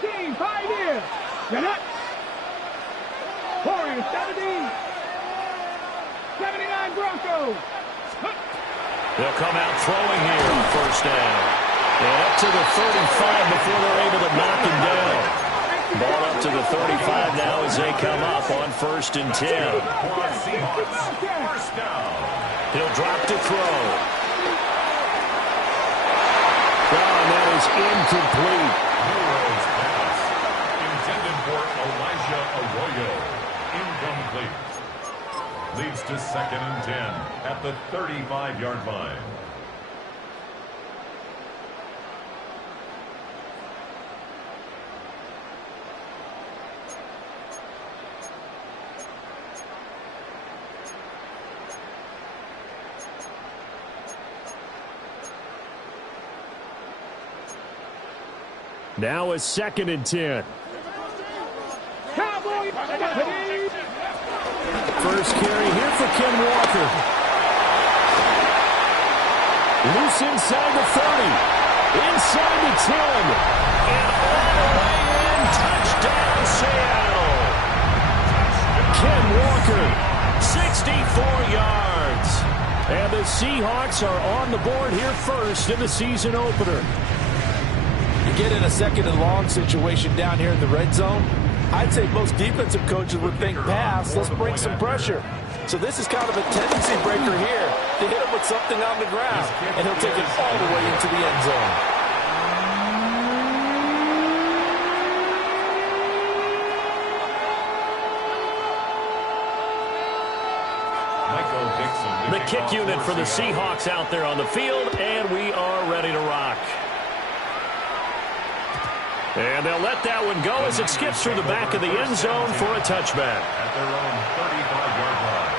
team, Pioneers. Canucks. Warriors, 70. 79 Broncos. They'll come out throwing here on first down. And up to the 35 before they're able to knock him down. Ball up to the 35 now as they come up on 1st and 10. First down. He'll drop to throw. And that is incomplete. Burrow's pass. Intended for Elijah Arroyo. Incomplete. Leads to 2nd and 10 at the 35-yard line. Now a 2nd and 10. First carry here for Ken Walker. Loose inside the 30. Inside the 10. And all the way in. Touchdown, Seattle. Ken Walker, 64 yards. And the Seahawks are on the board here first in the season opener. You get in a 2nd and long situation down here in the red zone, I'd say most defensive coaches would think pass, let's bring some pressure. So this is kind of a tendency breaker here to hit him with something on the ground, and he'll take it all the way into the end zone. The kick unit for the Seahawks out there on the field, and we are ready to rock. And they'll let that one go as it skips through the back of the end zone for a touchback. At their own 35-yard line.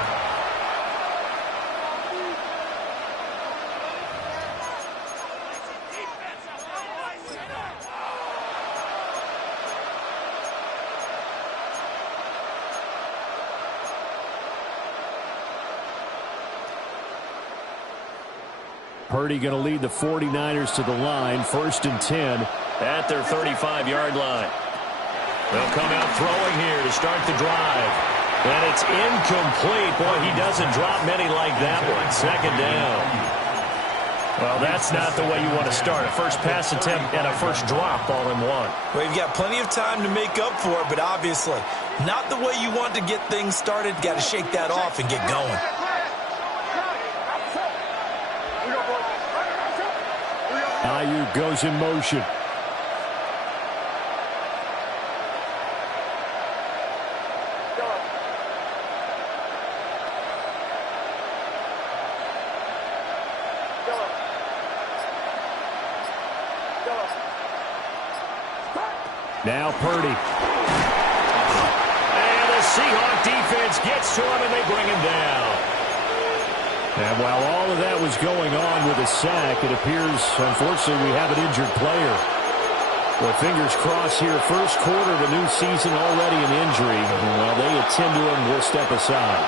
Purdy going to lead the 49ers to the line, 1st and 10 at their 35-yard line. They'll come out throwing here to start the drive. And it's incomplete. Boy, he doesn't drop many like that one. 2nd down. Well, that's not the way you want to start. A first pass attempt and a first drop all in one. Well, you've got plenty of time to make up for it, but obviously not the way you want to get things started. Got to shake that off and get going. Ayuk goes in motion. Now Purdy. And the Seahawk defense gets to him and they bring him down. And while all of that was going on with a sack, it appears, unfortunately, we have an injured player. Well, fingers crossed here. First quarter of the new season, already an injury. And while they attend to him, we'll step aside.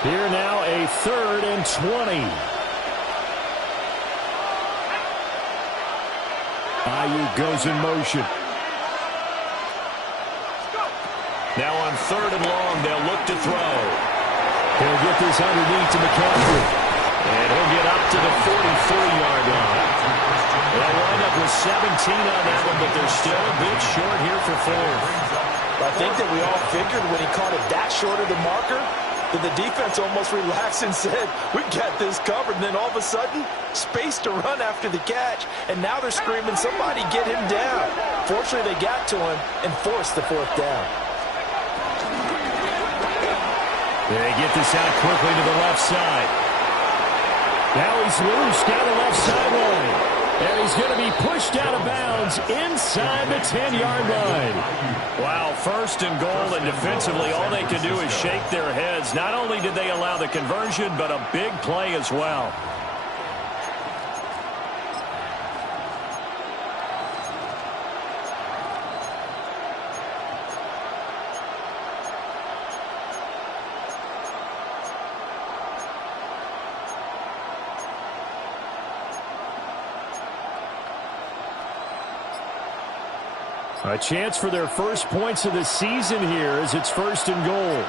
Here now, a 3rd and 20. Ayuk goes in motion. Now on 3rd and long, they'll look to throw. He'll get this underneath to McCaffrey. And he'll get up to the 43-yard line. They'll wind up with 17 on that one, but they're still a bit short here for 4th. I think that we all figured when he caught it that short of the marker, that the defense almost relaxed and said, we got this covered. And then all of a sudden, space to run after the catch. And now they're screaming, somebody get him down. Fortunately, they got to him and forced the 4th down. They get this out quickly to the left side. Now he's loose down the left sideline. And he's going to be pushed out of bounds inside the 10-yard line. Wow, 1st and goal, and defensively all they can do is shake their heads. Not only did they allow the conversion, but a big play as well. A chance for their first points of the season here as it's 1st and goal.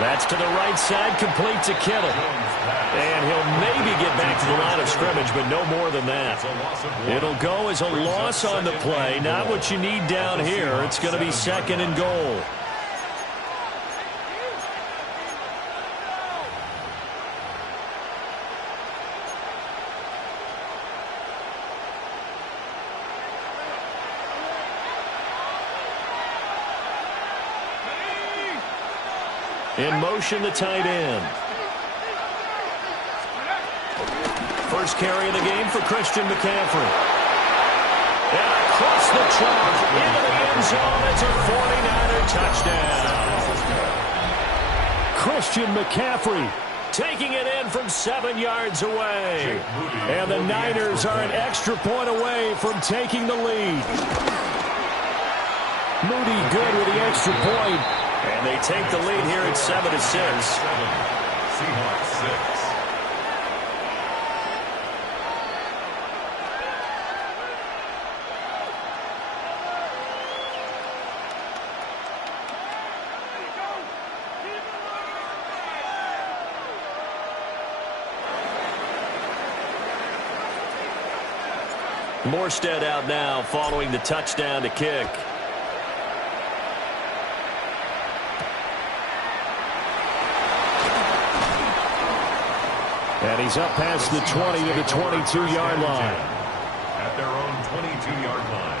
That's to the right side, complete to Kittle. And he'll maybe get back to the line of scrimmage, but no more than that. It'll go as a loss on the play. Not what you need down here. It's going to be 2nd and goal. In motion, the tight end. First carry of the game for Christian McCaffrey. And across the chalk into the end zone. It's a 49er touchdown. Christian McCaffrey taking it in from 7 yards away. And the Niners are an extra point away from taking the lead. Moody good with the extra point. And they take the lead here at 7-6. Seahawks 6. Morstead out now following the touchdown to kick. And he's up past the 20 to the 22-yard line. At their own 22-yard line.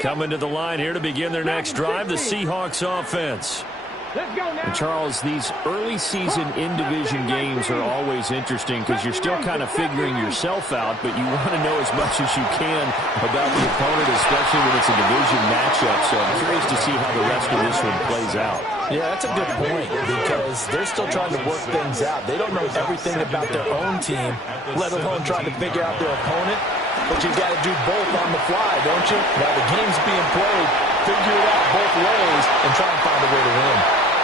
Coming to the line here to begin their next drive, the Seahawks offense. Let's go now. And Charles, these early season in-division games are always interesting because you're still kind of figuring yourself out, but you want to know as much as you can about the opponent, especially when it's a division matchup. So I'm curious to see how the rest of this one plays out. Yeah, that's a good point because they're still trying to work things out. They don't know everything about their own team, let alone trying to figure out their opponent. But you've got to do both on the fly, don't you? While the game's being played, figure it out both ways and try and find a way to win.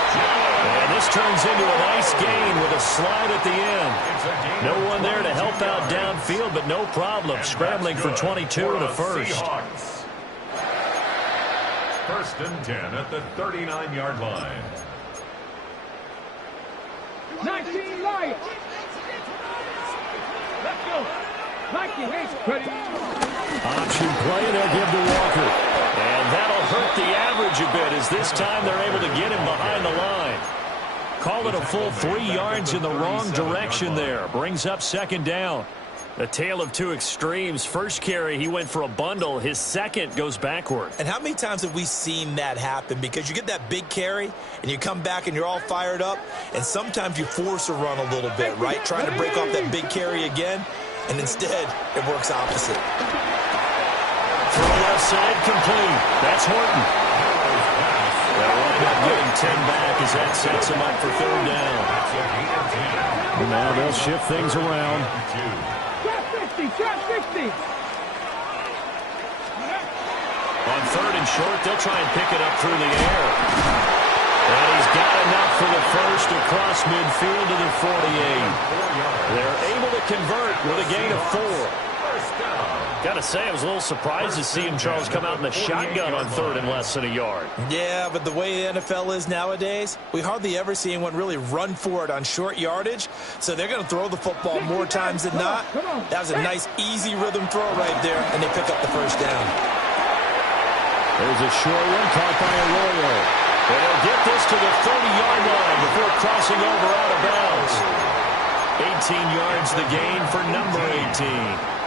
And this turns into a nice gain with a slide at the end. No one there to help out downfield, but no problem. Scrambling for 22 in the first. Seahawks. 1st and 10 at the 39-yard line. 19 Lions. Let's go. Nike, ready. Option play, and they'll give to Walker. And that'll hurt the average a bit as this time they're able to get him behind the line. Call it a full 3 yards in the wrong direction there. Brings up 2nd down. A tale of two extremes. First carry, he went for a bundle. His second goes backward. And how many times have we seen that happen? Because you get that big carry, and you come back and you're all fired up, and sometimes you force a run a little bit, right? Trying to break off that big carry again, and instead it works opposite. Throw left side, complete. That's Horton. They'll wind up getting 10 back as that sets him up for 3rd down. And now they'll shift things around. Trap 60. On 3rd and short, they'll try and pick it up through the air. And he's got enough for the first across midfield to the 48. They're able to convert with a gain of 4. Got to say, I was a little surprised to see him, Charles, come out in the shotgun on 3rd and less than a yard. Yeah, but the way the NFL is nowadays, we hardly ever see anyone really run for it on short yardage. So they're going to throw the football more times than not. That was a nice, easy rhythm throw right there, and they pick up the first down. There's a short one caught by Arroyo. And he'll get this to the 30-yard line before crossing over out of bounds. 18 yards the gain for number 18.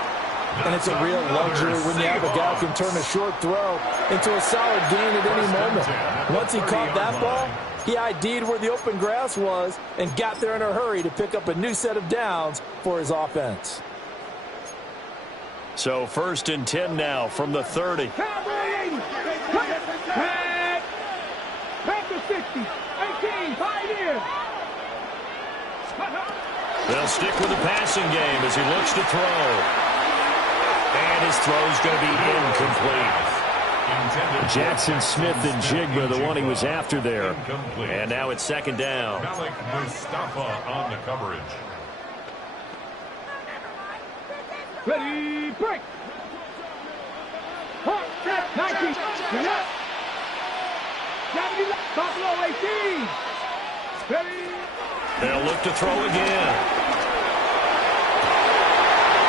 And it's a real luxury when you have a guy who can turn a short throw into a solid gain at any moment. Once he caught that ball, he ID'd where the open grass was and got there in a hurry to pick up a new set of downs for his offense. So 1st and 10 now from the 30. Back to 60. 18. 5 here. They'll stick with the passing game as he looks to throw. And his throw's going to be incomplete. Jackson Smith-Njigba, the one he was after there. And now it's second down. Malik Mustafa on the coverage. Ready, break. Hot, 19. You're up. 70, Buffalo 18. Ready. They'll look to throw again.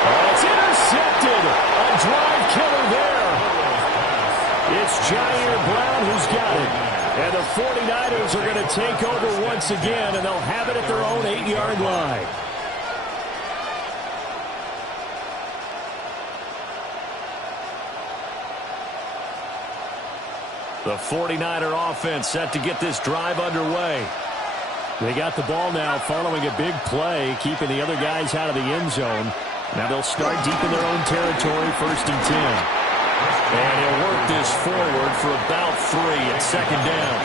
Oh, it's intercepted. A drive killer there. It's Jair Brown who's got it. And the 49ers are going to take over once again, and they'll have it at their own 8-yard line. The 49er offense set to get this drive underway. They got the ball now following a big play, keeping the other guys out of the end zone. Now they'll start deep in their own territory, 1st and 10. And he'll work this forward for about 3 at second down.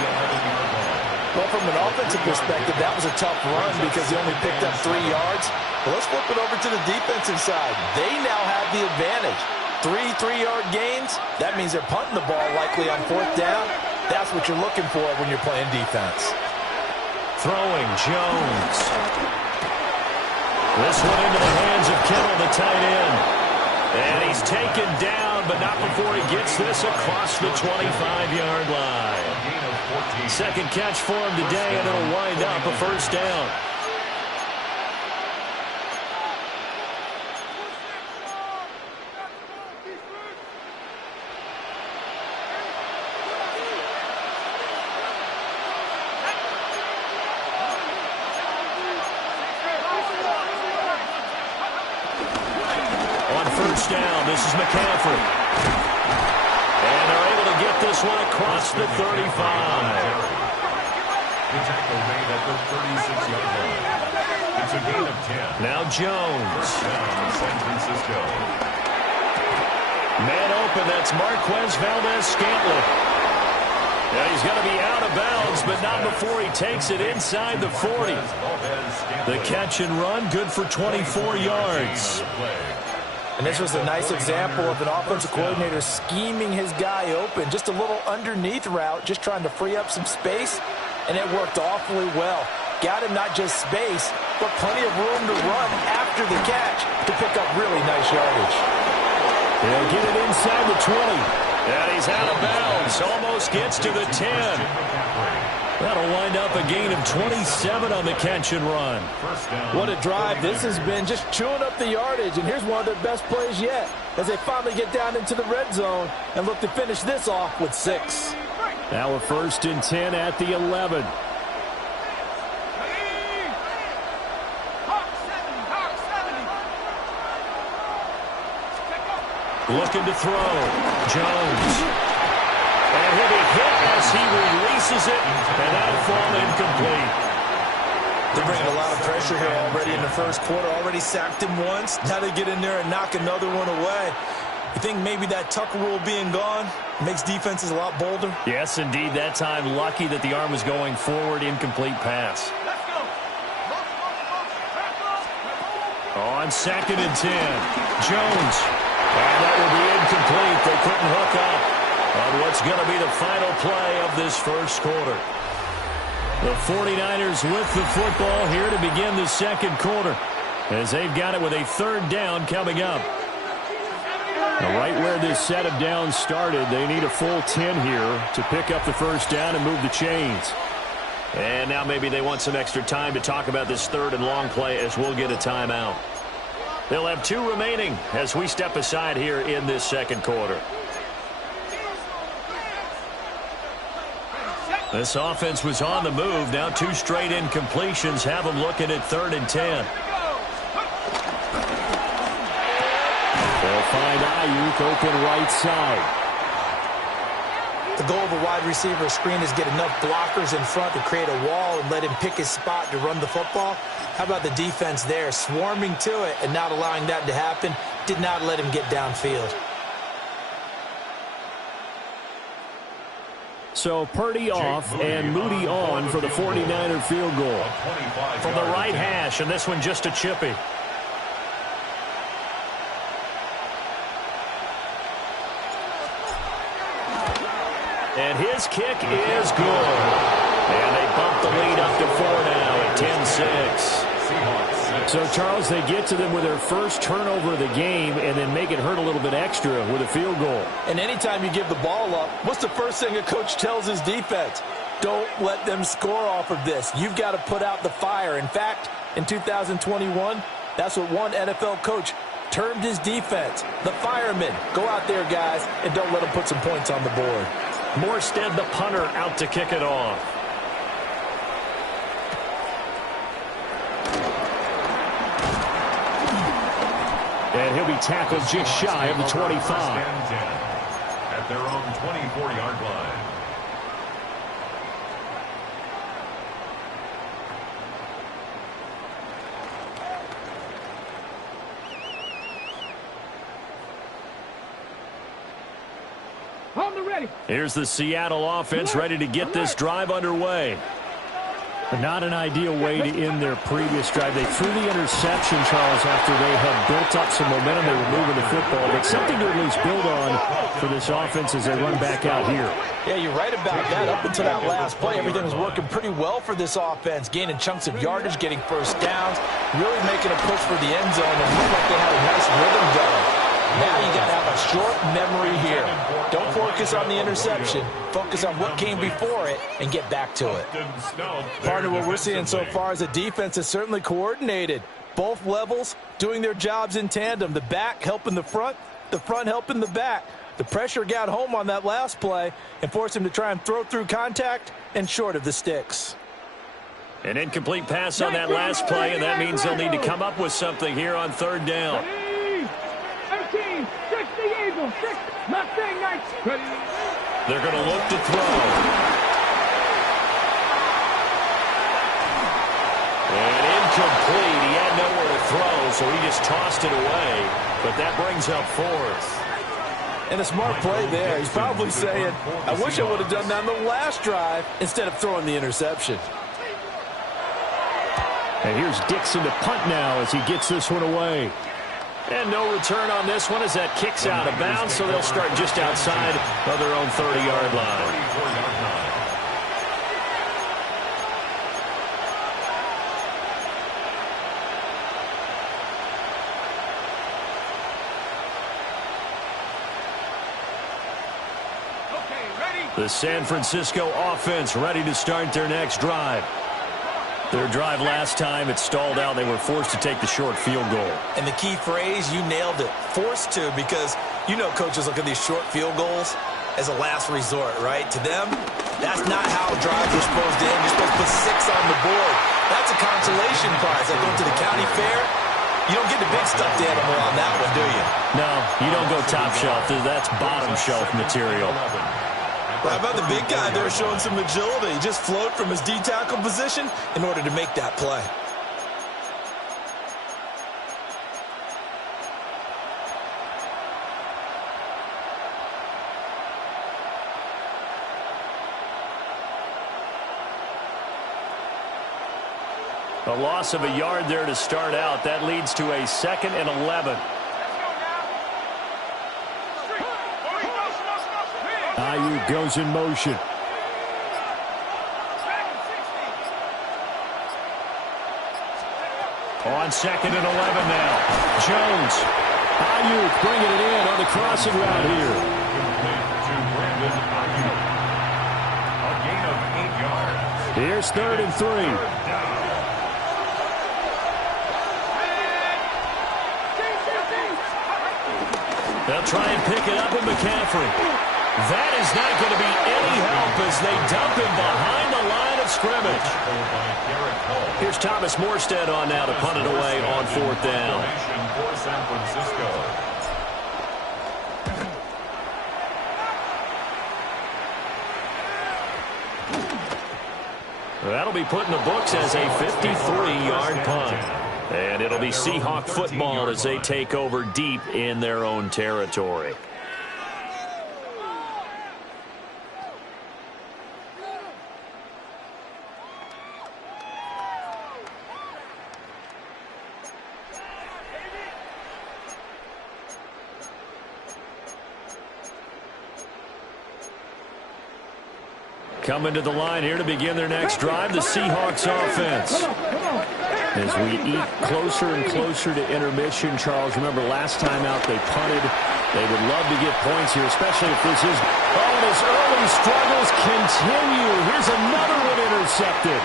Well, from an offensive perspective, that was a tough run because he only picked up 3 yards. But let's flip it over to the defensive side. They now have the advantage. 3 3-yard gains, that means they're punting the ball likely on 4th down. That's what you're looking for when you're playing defense. Throwing, Jones. This one into the hands of Kittle, the tight end. And he's taken down, but not before he gets this across the 25-yard line. Second catch for him today, and it'll wind up a 1st down. Down. This is McCaffrey. And they're able to get this one across the 35. The tackle made at the 36-yard line. It's a gain of 10. Now Jones. Down San Francisco. Man open, that's Marquez Valdez-Scantling. Now he's going to be out of bounds, but not before he takes it inside the 40. The catch and run, good for 24 yards. And this was a nice example of an offensive coordinator scheming his guy open. Just a little underneath route, just trying to free up some space, and it worked awfully well. Got him not just space, but plenty of room to run after the catch to pick up really nice yardage. They'll get it inside the 20. And he's out of bounds. Almost gets to the 10. That'll wind up a gain of 27 on the catch and run. What a drive this has been, just chewing up the yardage. And here's one of their best plays yet as they finally get down into the red zone and look to finish this off with 6. Now a 1st and 10 at the 11. Looking to throw. Jones. And he'll be hit as he releases it, and that'll fall incomplete. They're bringing a lot of pressure here already in the first quarter. Already sacked him once. Now they get in there and knock another one away. You think maybe that Tucker rule being gone makes defenses a lot bolder? Yes, indeed. That time, lucky that the arm was going forward. Incomplete pass. On 2nd and 10, Jones. And that will be incomplete. They couldn't hook up on what's going to be the final play of this first quarter. The 49ers with the football here to begin the second quarter as they've got it with a 3rd down coming up. Now, right where this set of downs started, they need a full 10 here to pick up the 1st down and move the chains. And now maybe they want some extra time to talk about this 3rd and long play as we'll get a timeout. They'll have 2 remaining as we step aside here in this second quarter. This offense was on the move. Now 2 straight incompletions have them looking at 3rd and 10. They'll find Ayuk open right side. The goal of a wide receiver screen is get enough blockers in front to create a wall and let him pick his spot to run the football. How about the defense there, swarming to it and not allowing that to happen? Did not let him get downfield. So Purdy off and Moody on for the 49er field goal. From the right hash, and this one just a chippy. And his kick is good. And they bump the lead up to 4 now at 10-6. So, Charles, they get to them with their first turnover of the game and then make it hurt a little bit extra with a field goal. And anytime you give the ball up, what's the first thing a coach tells his defense? Don't let them score off of this. You've got to put out the fire. In fact, in 2021, that's what one NFL coach termed his defense. The firemen. Go out there, guys, and don't let them put some points on the board. Morstead, the punter, out to kick it off. And he'll be tackled just shy of the 25. At their own 24-yard line. On the ready. Here's the Seattle offense ready to get this drive underway. But not an ideal way to end their previous drive. They threw the interception, Charles, after they had built up some momentum. They were moving the football, but something to at least build on for this offense as they run back out here. Yeah, you're right about that. Up until that last play, everything was working pretty well for this offense, gaining chunks of yardage, getting first downs, really making a push for the end zone, and looked like they had a nice rhythm going. Now you got to have a short memory here. Don't focus on the interception. Focus on what came before it and get back to it. Partner, what we're seeing so far is a defense is certainly coordinated. Both levels doing their jobs in tandem. The back helping the front helping the back. The pressure got home on that last play and forced him to try and throw through contact and short of the sticks. An incomplete pass on that last play, and that means they'll need to come up with something here on third down. 13, 6 the Eagles, 6 Mustang Knights. They're going to look to throw. And incomplete. He had nowhere to throw, so he just tossed it away. But that brings up fourth. And a smart play there. He's probably saying, I wish I would have done that on the last drive instead of throwing the interception. And here's Dixon to punt now as he gets this one away. And no return on this one as that kicks out of bounds, so they'll start just outside of their own 30-yard line. The San Francisco offense ready to start their next drive. Their drive last time, it stalled out. They were forced to take the short field goal. And the key phrase, you nailed it, forced to, because you know coaches look at these short field goals as a last resort, right? To them, that's not how drives are supposed to end. You're supposed to put 6 on the board. That's a consolation prize. Like going to the county fair, you don't get the big stuffed animal on that one, do you? No, you don't go top shelf. That's bottom shelf material. How about the big guy there showing some agility? He just float from his D-tackle position in order to make that play. A loss of a yard there to start out. That leads to a 2nd and 11. Ayuk goes in motion. On 2nd and 11 now. Jones. Ayuk bringing it in on the crossing route here. A gain of 8 yards. Here's 3rd and 3. They'll try and pick it up with McCaffrey. That is not going to be any help as they dump him behind the line of scrimmage. Here's Thomas Morstead on now to punt it away on 4th down. For San Francisco. That'll be put in the books as a 53-yard punt. And it'll be Seahawk football as they take over deep in their own territory. Coming to the line here to begin their next drive, the Seahawks offense. As we eat closer and closer to intermission, Charles, remember last time out they punted. They would love to get points here, especially if this is... Oh, and his early struggles continue. Here's another one intercepted.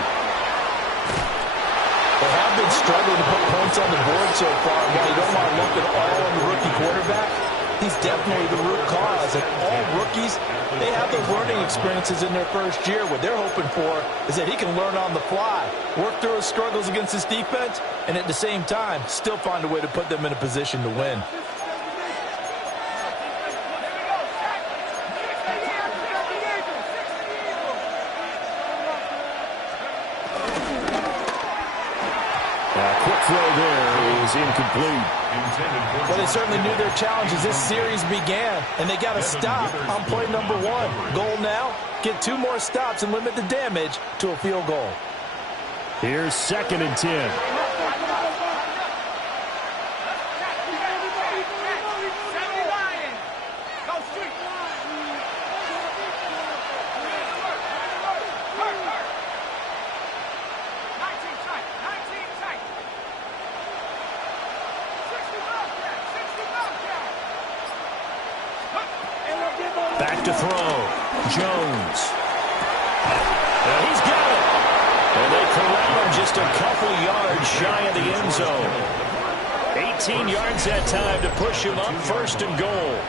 They have been struggling to put points on the board so far. While you don't want to look at all on the rookie quarterback, he's definitely the root cause. And all rookies, they have those learning experiences in their first year. What they're hoping for is that he can learn on the fly, work through his struggles against his defense, and at the same time, still find a way to put them in a position to win. Throw there is incomplete. Well, they certainly knew their challenge as this series began, and they got to stop on play number 1. Goal now, get 2 more stops and limit the damage to a field goal. Here's 2nd and 10. Back to throw. Jones. And he's got it. And they corral him just a couple yards shy of the end zone. 18 yards that time to push him up, 1st and goal.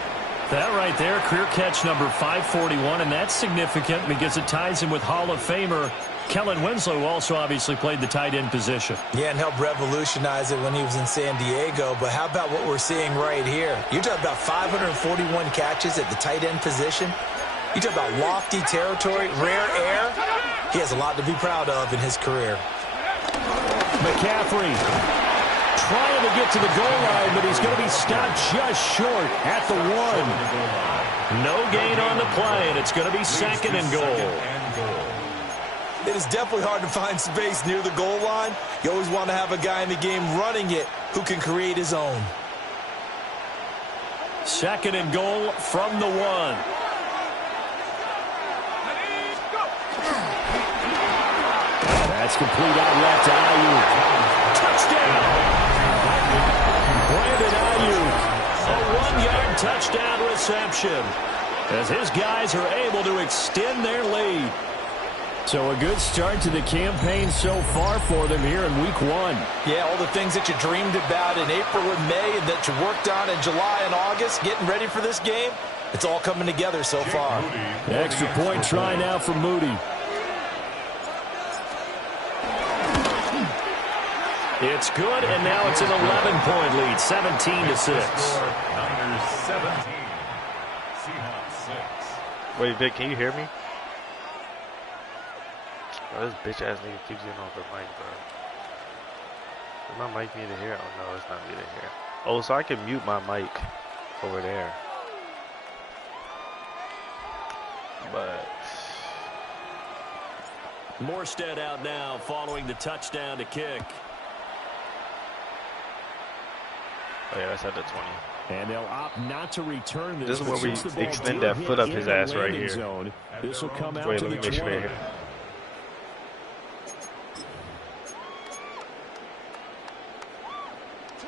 That right there, career catch number 541, and that's significant because it ties him with Hall of Famer Kellen Winslow, who also obviously played the tight end position. Yeah, and helped revolutionize it when he was in San Diego. But how about what we're seeing right here? You're talking about 541 catches at the tight end position. You talk about lofty territory, rare air. He has a lot to be proud of in his career. McCaffrey trying to get to the goal line, but he's going to be stopped just short at the 1. No gain on the play, and it's going to be 2nd and goal. It is definitely hard to find space near the goal line. You always want to have a guy in the game running it who can create his own. 2nd and goal from the 1. That's complete out left to Ayuk. Touchdown! Brandon Ayuk, a 1-yard touchdown reception as his guys are able to extend their lead. So a good start to the campaign so far for them here in week 1. Yeah, all the things that you dreamed about in April and May and that you worked on in July and August, getting ready for this game, it's all coming together so far. Extra point try now for Moody. It's good, and now it's an 11-point lead, 17-6. Niners 17, Seahawks 6. Wait, Vic, can you hear me? Oh, this bitch-ass nigga keeps getting off the mic, bro. Is my mic muted here? Oh, no, it's not muted here. Oh, so I can mute my mic over there. But... Morstead out now following the touchdown to kick. Oh, yeah, that's at the 20. And they'll opt not to return this. This is where we extend that foot up his ass right here. This will come out Wait, to let me the make 20. sure here.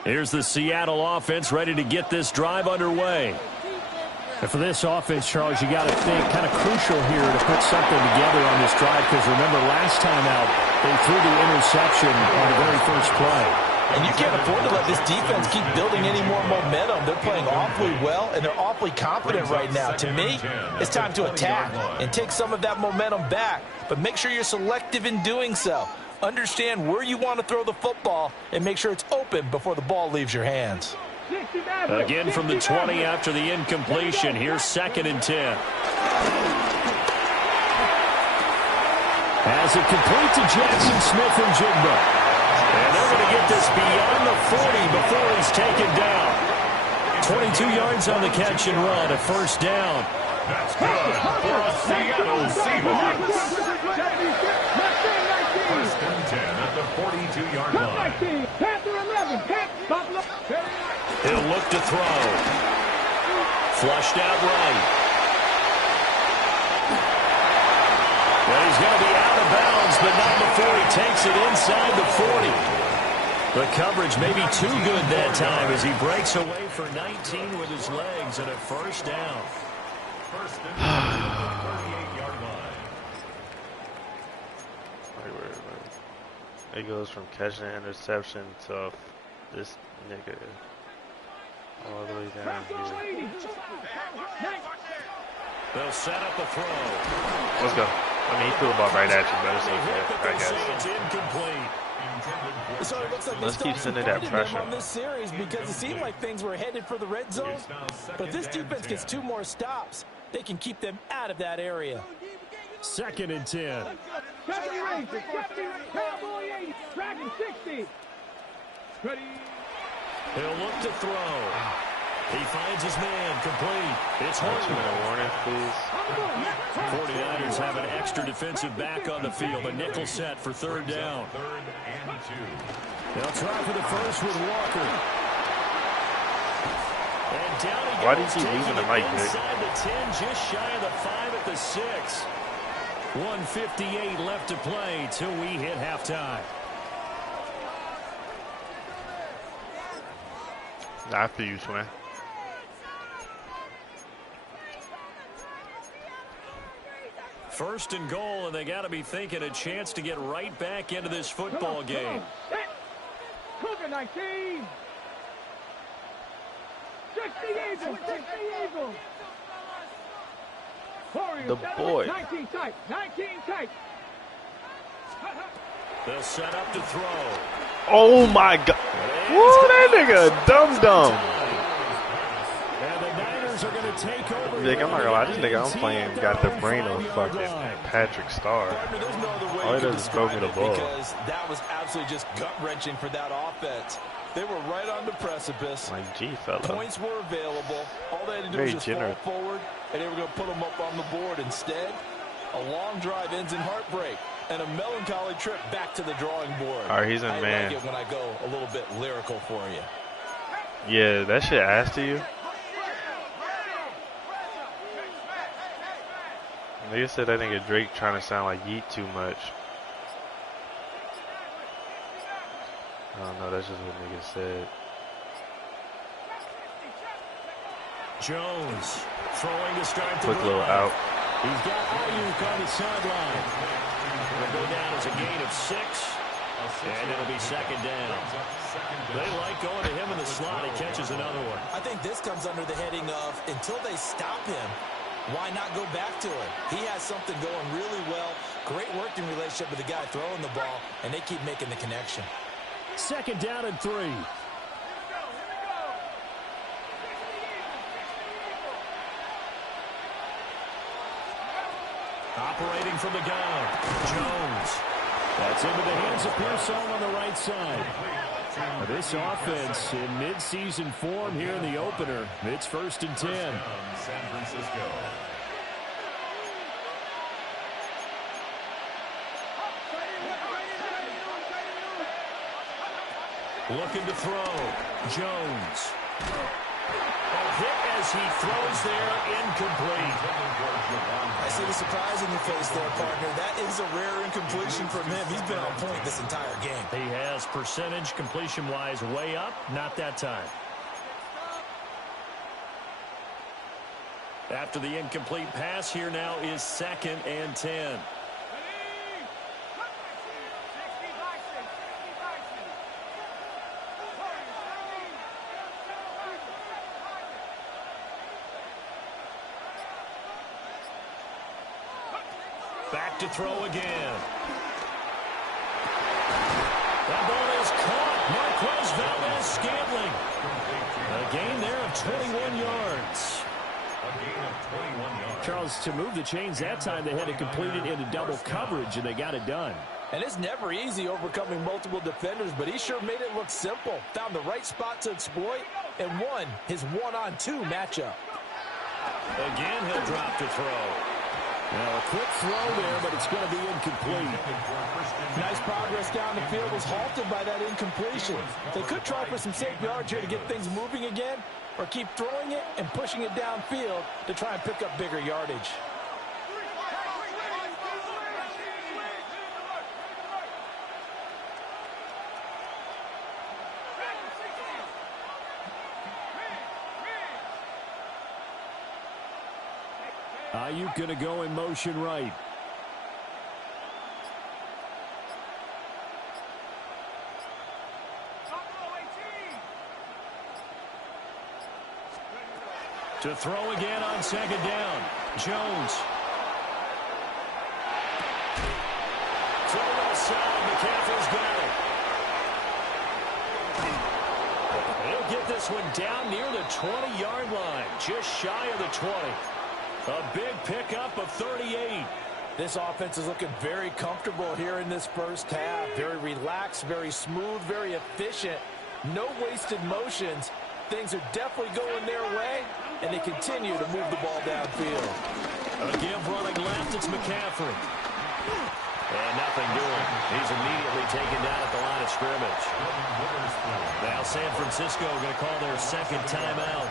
Here's the Seattle offense ready to get this drive underway. And for this offense, Charles, you got to think kind of crucial here to put something together on this drive because remember last time out they threw the interception on the very first play. And you can't afford to let this defense keep building any more momentum. They're playing awfully well, and they're awfully confident right now. To me, it's time to attack and take some of that momentum back. But make sure you're selective in doing so. Understand where you want to throw the football and make sure it's open before the ball leaves your hands. Again from the 20 after the incompletion. Here's 2nd and 10. As it complete to Jackson Smith and Jigba. And they're going to get this beyond the 40 before he's taken down. 22 yards on the catch and run, a 1st down. That's good for a Seattle Seahawks. 1st and 10 at the 42-yard line. He'll look to throw. Flushed out right. Well, he's going to be out of bounds, but not before he takes it inside the 40. The coverage may be too good that time as he breaks away for 19 with his legs and a first down. First and 38-yard line. It goes from catching an interception to this nigga all the way down here. They'll set up the throw. Let's go. I mean, he threw the ball right at you, but it's okay, I guess. It's incomplete. So it looks like Let's keep sending that pressure on this series because it seemed like things were headed for the red zone. But this defense gets 2 more stops. They can keep them out of that area. 2nd and 10. Cowboy 80, Dragon 60. Ready. He'll look to throw. He finds his man complete. It's Horton. A warning, please. 49ers have an extra defensive back on the field. A nickel set for 3rd down. 3rd and 2. They'll try for the first with Walker. And down he goes. Why did he leave in the mic, dude? Inside the 10, just shy of the 5 at the 6. 1:58 left to play till we hit halftime. After you, Swin. First and goal, and they got to be thinking a chance to get right back into this football game. Cougar 19. 60 Eagles, 60 Eagles. Warriors, The boy. 19 tight, 19 tight. They'll set up to throw. Oh my God! Woo, that nigga dum-dum. And the Niners are going to take over. Like, I'm not gonna lie, this nigga I'm playing got the brain of fucking Patrick Starr. There's no other way All he you does is can throw me describe the it ball. because that was absolutely just gut-wrenching for that offense. They were right on the precipice. Like, gee, fella. Points were available. All they had to do Very was just generous. fall forward, and they were going to put them up on the board. Instead, a long drive ends in heartbreak and a melancholy trip back to the drawing board. All right, he's in I man. like it when I go a little bit lyrical for you. Yeah, that shit ass to you. Nigga said that nigga Drake trying to sound like Yeet too much. I don't know, that's just what nigga said. Jones throwing to start the Quick little drive. out. He's got Ayuk on the sideline. It'll go down as a gain of 6, and it'll be 2nd down. They like going to him in the slot. He catches another one. I think this comes under the heading of until they stop him, why not go back to him? He has something going really well. Great working relationship with the guy throwing the ball, and they keep making the connection. 2nd down and 3. Operating from the gun, Jones. That's into the hands of Pearsall on the right side. This offense in mid-season form here in the opener. It's 1st and 10. San Francisco. Looking to throw. Jones. A hit as he throws there, incomplete. I see the surprise in your face there, partner. That is a rare incompletion from him. He's been on point this entire game. He has percentage completion-wise way up, not that time. After the incomplete pass, here now is 2nd and 10. Back to throw again. That ball is caught. Marquez Valdes-Scantling. A gain there of 21 yards. A gain of 21 yards. Charles, to move the chains that time, they had to complete it into double coverage, and they got it done. And it's never easy overcoming multiple defenders, but he sure made it look simple. Found the right spot to exploit and won his one-on-two matchup. Again, he'll drop to throw. Now, a quick throw there, but it's going to be incomplete. Nice progress down the field was halted by that incompletion. They could try for some safe yards here to get things moving again, or keep throwing it and pushing it downfield to try and pick up bigger yardage. Ayuk going to go in motion right. To throw again on second down. Jones. Throw left side. McCaffrey's got it. He'll get this one down near the 20-yard line. Just shy of the 20. A big pickup of 38. This offense is looking very comfortable here in this first half. Very relaxed, very smooth, very efficient. No wasted motions. Things are definitely going their way, and they continue to move the ball downfield. A give running left, it's McCaffrey. And nothing doing. He's immediately taken down at the line of scrimmage. Now San Francisco going to call their second timeout,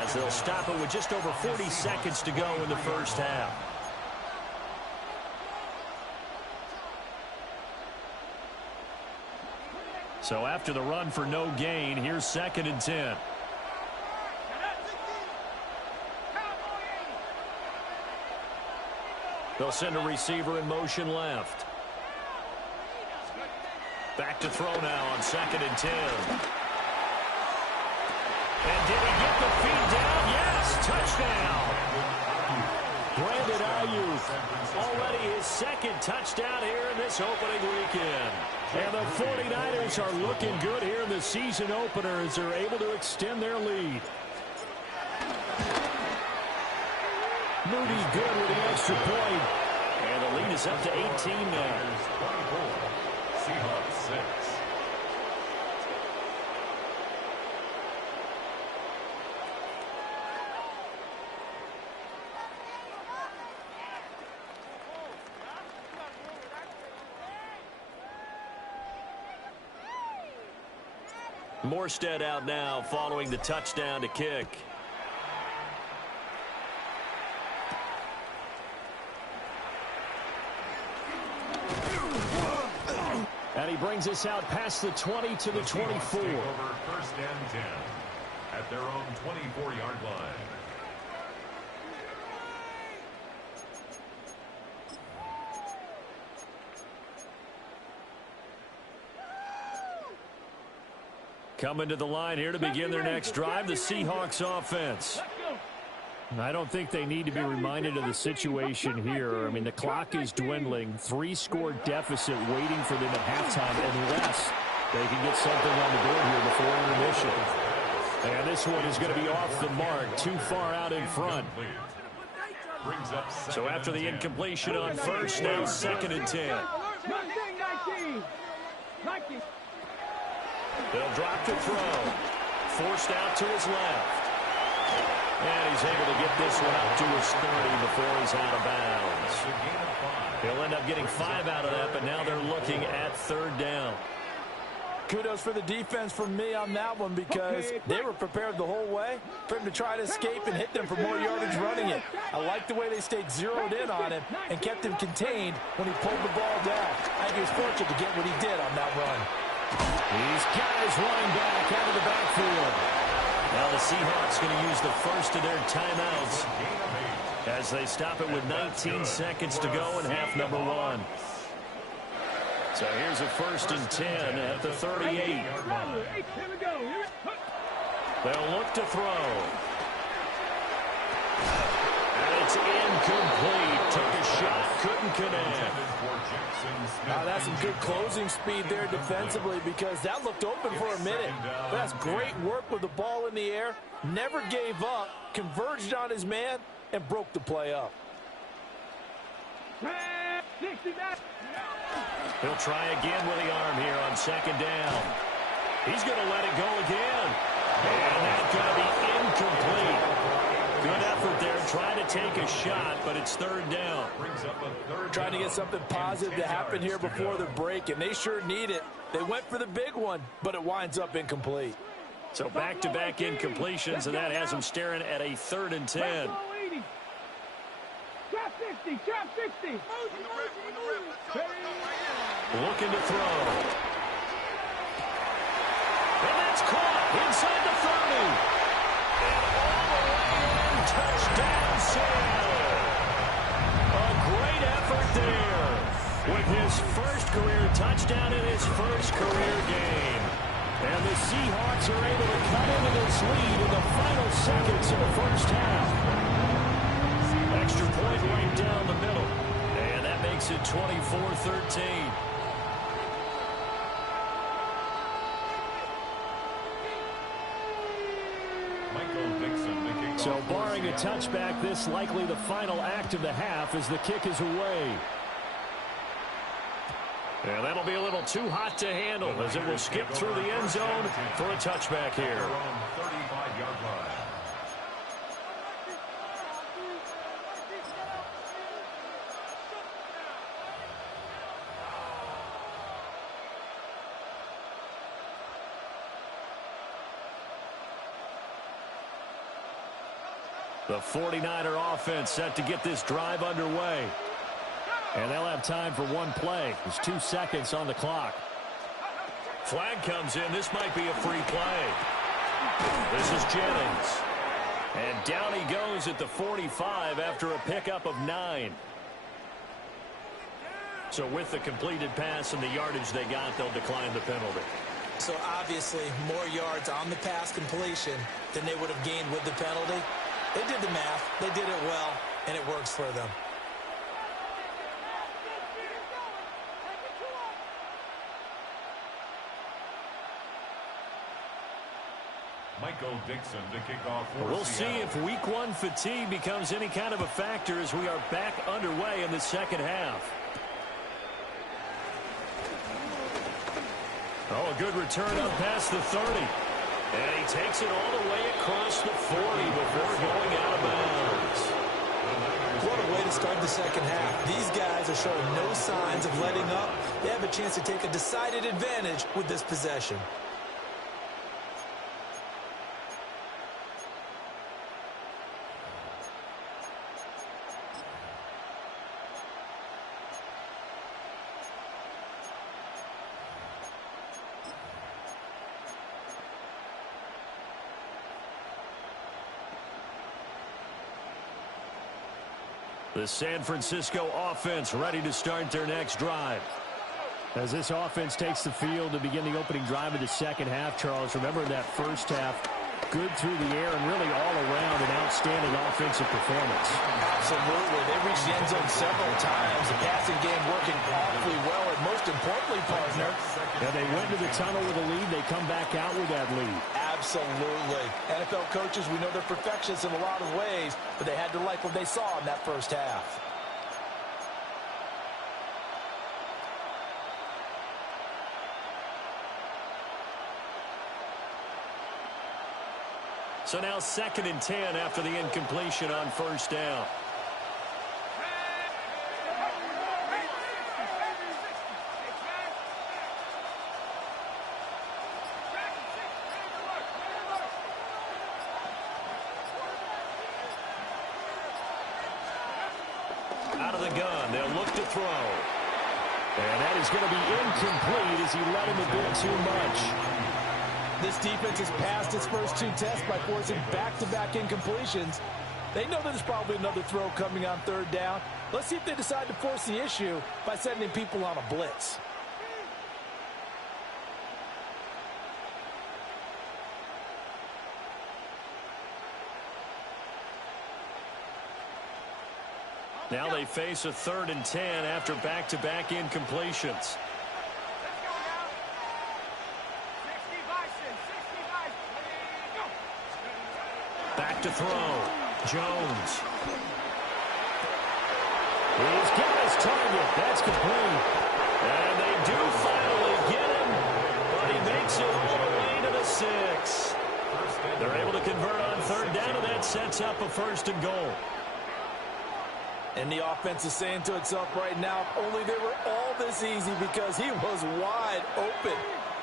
as they'll stop it with just over 40 seconds to go in the first half. So after the run for no gain, here's 2nd and 10. They'll send a receiver in motion left. Back to throw now on 2nd and 10. And did he get the feet down? Yes, touchdown. Brandon Ayuk, already his second touchdown here in this opening weekend. And the 49ers are looking good here in the season opener as they're able to extend their lead. Moody good with the extra point. And the lead is up to 18 now. 24. Seahawks 6. Morstead out now following the touchdown to kick. And he brings us out past the 20 to the 24. Over 1st and 10 at their own 24-yard line. Coming to the line here to begin their next drive, the Seahawks offense. I don't think they need to be reminded of the situation here. I mean, the clock is dwindling. 3-score deficit waiting for them at halftime unless they can get something on the board here before intermission. And this one is going to be off the mark, too far out in front. So after the incompletion on first, now 2nd and 10. They'll drop to throw. Forced out to his left. And he's able to get this one up to his 30 before he's out of bounds. He'll end up getting 5 out of that, but now they're looking at 3rd down. Kudos for the defense from me on that one, because they were prepared the whole way for him to try to escape and hit them for more yardage running it. I like the way they stayed zeroed in on him and kept him contained when he pulled the ball down. I think he was fortunate to get what he did on that run. He's got his running back out of the backfield. Now the Seahawks going to use the first of their timeouts as they stop it with 19 seconds to go in half number 1. So here's a 1st and 10 at the 38. They'll look to throw. And it's incomplete. Took a shot, couldn't connect. Now that's some good closing speed there defensively, because that looked open for a minute. That's great work with the ball in the air. Never gave up, converged on his man, and broke the play up. He'll try again with the arm here on 2nd down. He's going to let it go again. And that's going to be incomplete. Good effort there, trying to take a shot, but it's 3rd down. Trying to get something positive to happen here before the break, and they sure need it. They went for the big one, but it winds up incomplete. So back-to-back incompletions, and that has them staring at a 3rd and 10. Trap 60, trap 60. Looking to throw. And that's caught inside the 30. And all the way in, touchdown, Sam. touchdown in his first career game. And the Seahawks are able to cut into this lead in the final seconds of the first half. Extra point right down the middle. And that makes it 24-13. So barring a touchback, this likely the final act of the half as the kick is away. And that'll be a little too hot to handle as it will skip through the end zone for a touchback here. 35-yard line. The 49er offense set to get this drive underway. And they'll have time for one play. There's 2 seconds on the clock. Flag comes in. This might be a free play. This is Jennings. And down he goes at the 45 after a pickup of 9. So with the completed pass and the yardage they got, they'll decline the penalty. So obviously more yards on the pass completion than they would have gained with the penalty. They did the math, they did it well, and it works for them. Michael Dixon to kick off for We'll see if week 1 fatigue becomes any kind of a factor as we are back underway in the second half. Oh, a good return up past the 30. And he takes it all the way across the 40 before going out of bounds. What a way to start the second half. These guys are showing no signs of letting up. They have a chance to take a decided advantage with this possession. The San Francisco offense ready to start their next drive. As this offense takes the field to begin the opening drive of the second half, Charles, remember that first half, good through the air and really all around an outstanding offensive performance. Absolutely. They reached the end zone several times. The passing game working awfully well, and most importantly, partner. And they went to the tunnel with a lead. They come back out with that lead. Absolutely. NFL coaches, we know they're perfectionists in a lot of ways, but they had to like what they saw in that first half. So now 2nd and 10 after the incompletion on first down. Out of the gun, they'll look to throw. And that is going to be incomplete as he let him a bit too much. This defense has passed its first 2 tests by forcing back-to-back incompletions. They know there's probably another throw coming on 3rd down. Let's see if they decide to force the issue by sending people on a blitz. Now they face a 3rd and 10 after back-to-back incompletions. Back to throw. Jones. He's got his target. That's complete. And they do finally get him, but he makes it all the way to the 6. They're able to convert on 3rd down, and that sets up a 1st and goal. And the offense is saying to itself right now, if only they were all this easy, because he was wide open.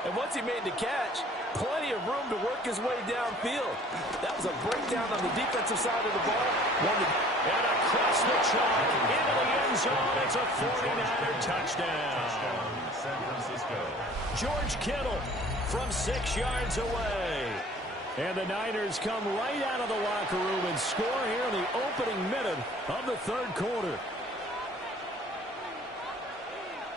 And once he made the catch, plenty of room to work his way downfield. That was a breakdown on the defensive side of the ball. And across the chalk, into the end zone, it's a 49er touchdown. San Francisco. George Kittle from 6 yards away. And the Niners come right out of the locker room and score here in the opening minute of the 3rd quarter.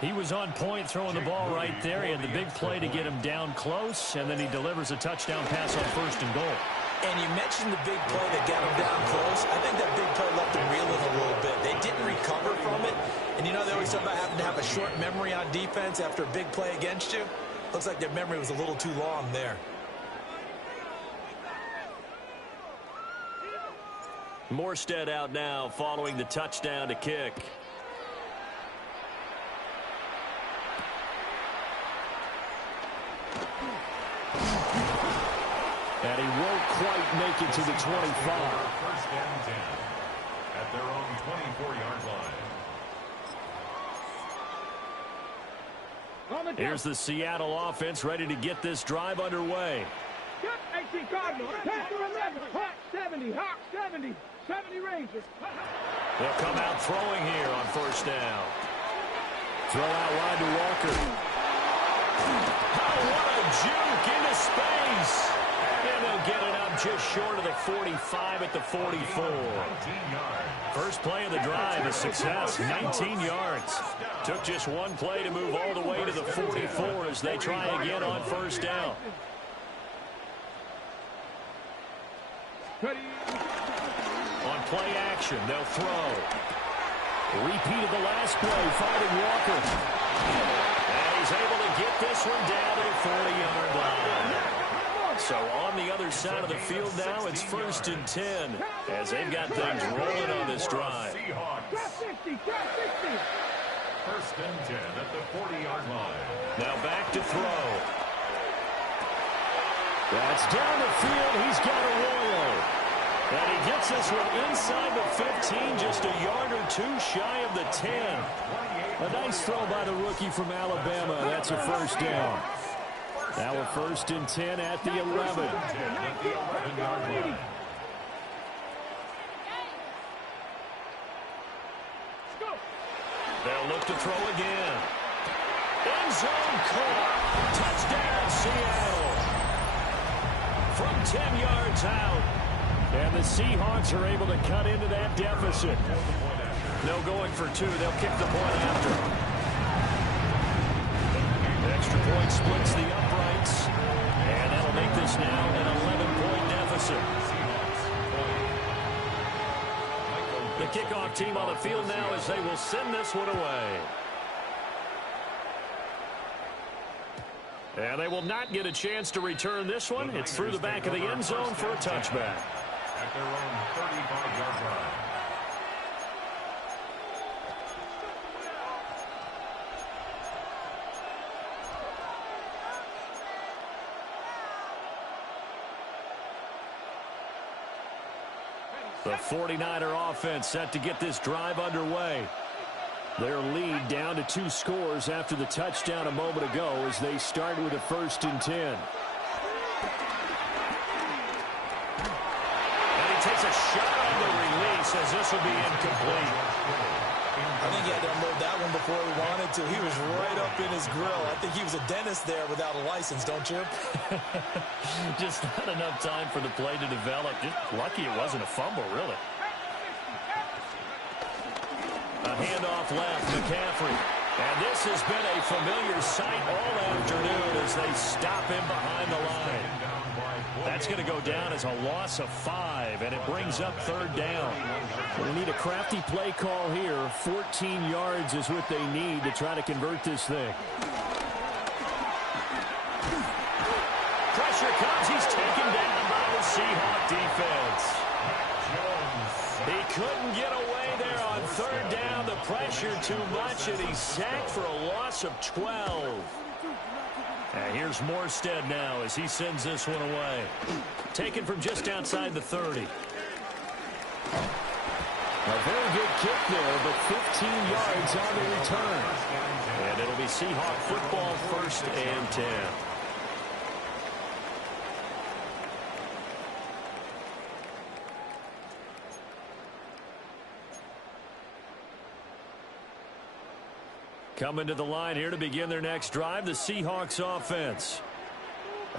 He was on point throwing the ball right there. He had the big play to get him down close, and then he delivers a touchdown pass on 1st and goal. And you mentioned the big play that got him down close. I think that big play left him reeling a little bit. They didn't recover from it. And you know, they always talk about having to have a short memory on defense after a big play against you. Looks like their memory was a little too long there. Morstead out now following the touchdown to kick. And he won't quite make it to the 25. 1st and 10 at their own 24-yard line. Here's the Seattle offense ready to get this drive underway. Yep, 18 Cardinals. Pass to 11. Hawk 70. Hawk 70. 70 Rangers. They'll come out throwing here on 1st down. Throw out wide to Walker. Oh, what a juke into space. And they'll get it up just short of the 45 at the 44. First play of the drive, a success, 19 yards. Took just one play to move all the way to the 44 as they try again on 1st down. On play action, they'll throw. Repeat of the last play, finding Walker. And he's able to get this one down to the 40-yard line. So on the other side of the field now, it's 1st and 10 as they've got things rolling on this drive. 1st and 10 at the 40-yard line. Now back to throw. That's down the field. He's got Arroyo. And he gets this one inside the 15, just a yard or two shy of the 10. A nice throw by the rookie from Alabama. That's a 1st down. Now a 1st and 10 at the 11. They'll look to throw again. End zone caught. Touchdown, Seattle. From 10 yards out. And the Seahawks are able to cut into that deficit. No going for 2. They'll kick the point after. Extra point splits the uprights. And that'll make this now an 11-point deficit. The kickoff team on the field now as they will send this one away. And they will not get a chance to return this one. It's through the back of the end zone for a touchback. At their own 35-yard line. The 49er offense set to get this drive underway. Their lead down to 2 scores after the touchdown a moment ago as they start with a 1st and 10. And he takes a shot on the release as this will be incomplete. I think he had to unload that one before he wanted to. He was right up in his grill. I think he was a dentist there without a license, don't you? Just not enough time for the play to develop. Just lucky it wasn't a fumble, really. A handoff left, McCaffrey. And this has been a familiar sight all afternoon as they stop him behind the line. That's going to go down as a loss of 5, and it brings up 3rd down. They need a crafty play call here. 14 yards is what they need to try to convert this thing. Pressure comes. He's taken down by the Seahawk defense. He couldn't get away there on 3rd down. The pressure too much, and he's sacked for a loss of 12. And here's Morstead now as he sends this one away. Taken from just outside the 30. A very good kick there, but 15 yards on the return. And it'll be Seahawk football 1st and 10. Coming to the line here to begin their next drive, the Seahawks offense.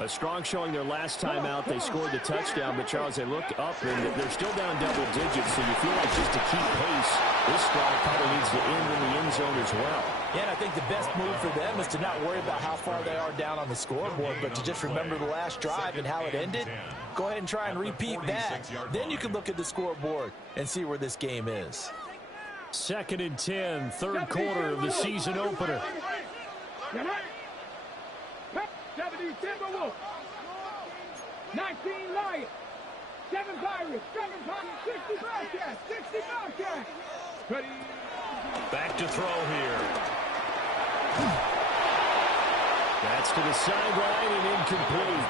A strong showing their last time out. They scored the touchdown, but, Charles, they looked up, and they're still down double digits, so you feel like just to keep pace, this drive probably needs to end in the end zone as well. Yeah, and I think the best move for them is to not worry about how far they are down on the scoreboard, but to just remember the last drive and how it ended. Go ahead and try and repeat that. Then you can look at the scoreboard and see where this game is. 2nd and 10, third quarter of the season opener. 70 Timberwolves. 19 Lions. 7 Pirates. 60 Bearcats. 60 Bearcats. Back to throw here. That's to the sideline and incomplete.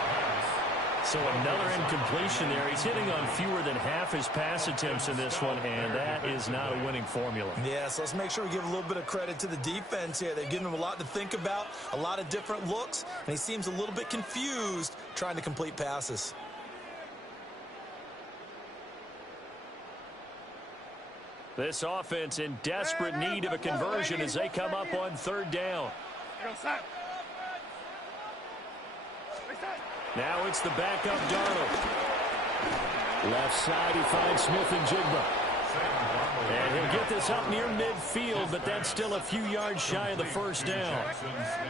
So another incompletion there. He's hitting on fewer than half his pass attempts in this one, and that is not a winning formula. Yes, let's make sure we give a little bit of credit to the defense here. They've given him a lot to think about, a lot of different looks, and he seems a little bit confused trying to complete passes. This offense in desperate need of a conversion as they come up on 3rd down. Now it's the backup Darnold. Left side, he finds Smith-Njigba. And he'll get this up near midfield, but that's still a few yards shy of the 1st down.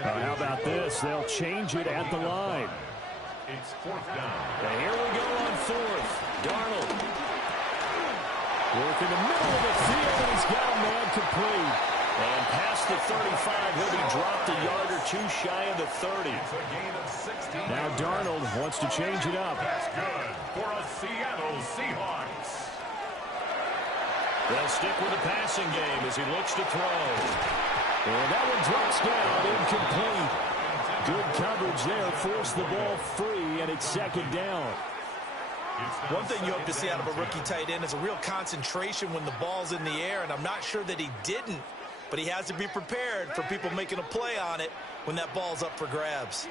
How about this? They'll change it at the line. It's 4th down. And here we go on 4th. Darnold. Work in the middle of the field, and he's got a man complete. And past the 35, he'll be dropped a yard or two shy of the 30. Now Darnold wants to change it up. That's good for a Seattle Seahawks. They'll stick with the passing game as he looks to throw. And that one drops down, incomplete. Good coverage there, forced the ball free, and it's 2nd down. One thing you hope to see out of a rookie tight end is a real concentration when the ball's in the air, and I'm not sure that he didn't, but he has to be prepared for people making a play on it when that ball's up for grabs.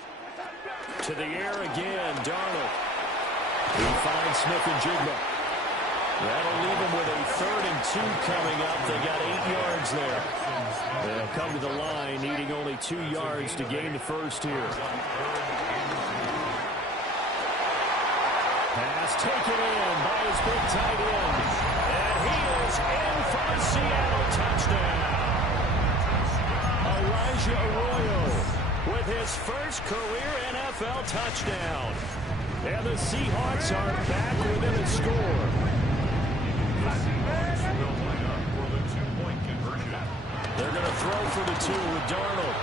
To the air again, Darnold. He finds Smith-Njigba. That'll leave him with a 3rd and 2 coming up. They got 8 yards there. They'll come to the line, needing only 2 yards to gain the first here. Pass taken in by his big tight end. And he is in for a Seattle touchdown. Elijah Arroyo with his first career NFL touchdown. And the Seahawks are back within a score. Will line up for the 2-point conversion. They're going to throw for the 2 with Darnold.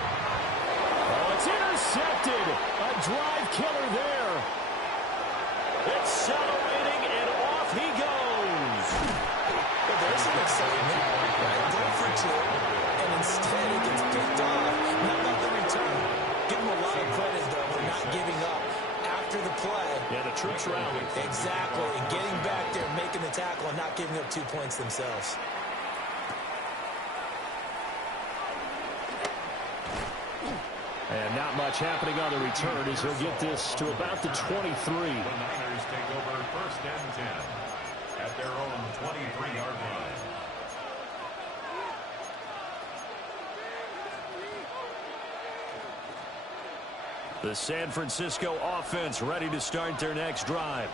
Oh, it's intercepted. A drive killer there. Accelerating, and off he goes. But there's some excitement. Going for 2, and instead it gets picked off. Not about the return. Give him a lot of credit, though, for not giving up after the play. Yeah, the troops rallied. Exactly, and getting back there, making the tackle, and not giving up 2 points themselves. And not much happening on the return as he'll get this to about the 23. The Niners take over 1st and 10 at their own 23-yard line. The San Francisco offense ready to start their next drive.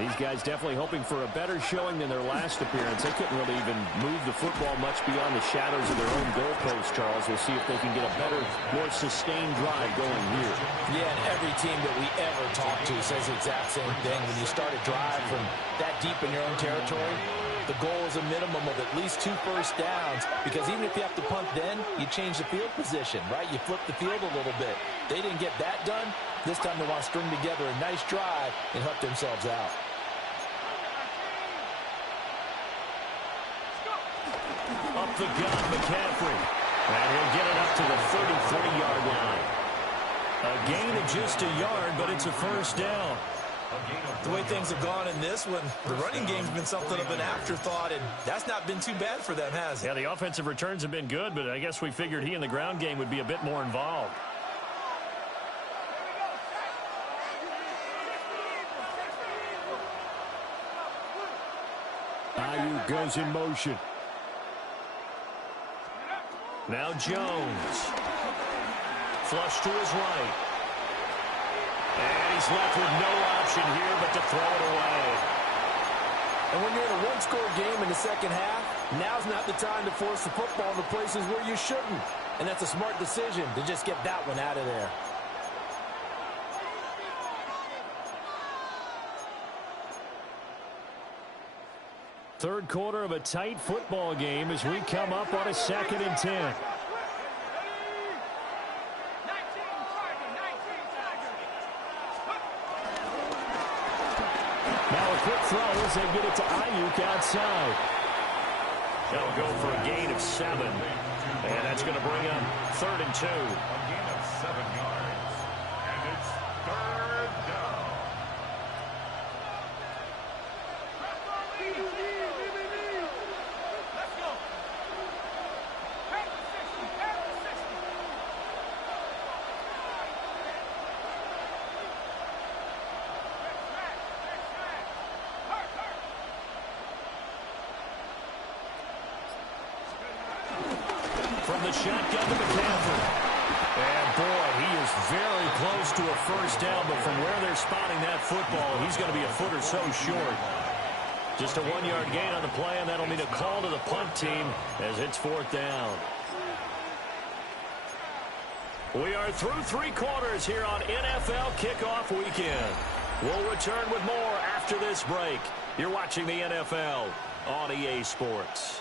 These guys definitely hoping for a better showing than their last appearance. They couldn't really even move the football much beyond the shadows of their own goalpost, Charles. We'll see if they can get a better, more sustained drive going here. Yeah, and every team that we ever talk to says the exact same thing. When you start a drive from that deep in your own territory, the goal is a minimum of at least 2 first downs, because even if you have to punt then, you change the field position, right? You flip the field a little bit. They didn't get that done. This time they want to string together a nice drive and help themselves out. Up the gun, McCaffrey. And he'll get it up to the 33-yard line. A gain of just a yard, but it's a first down. The way things have gone in this one, the running game's been something of an afterthought, and that's not been too bad for them, has it? Yeah, the offensive returns have been good, but I guess we figured he in the ground game would be a bit more involved. Ayuk goes in motion. Now Jones. Flush to his right. And he's left with no option here but to throw it away. And when you're in a one-score game in the second half, now's not the time to force the football into places where you shouldn't. And that's a smart decision to just get that one out of there. Third quarter of a tight football game as we come up on a 2nd and 10. Now a quick throw as they get it to Ayuk outside. They'll go for a gain of 7. And that's going to bring up 3rd and 2. A gain of 7 yards. And it's 3rd down. Let's go. At the 60. At the 60. From the shotgun to McCaffrey. And boy, he is very close to a first down, but from where they're spotting that football, he's going to be a foot or so short. Just a 1-yard gain on the play, and that'll mean a call to the punt team as it's 4th down. We are through 3 quarters here on NFL Kickoff Weekend. We'll return with more after this break. You're watching the NFL on EA Sports.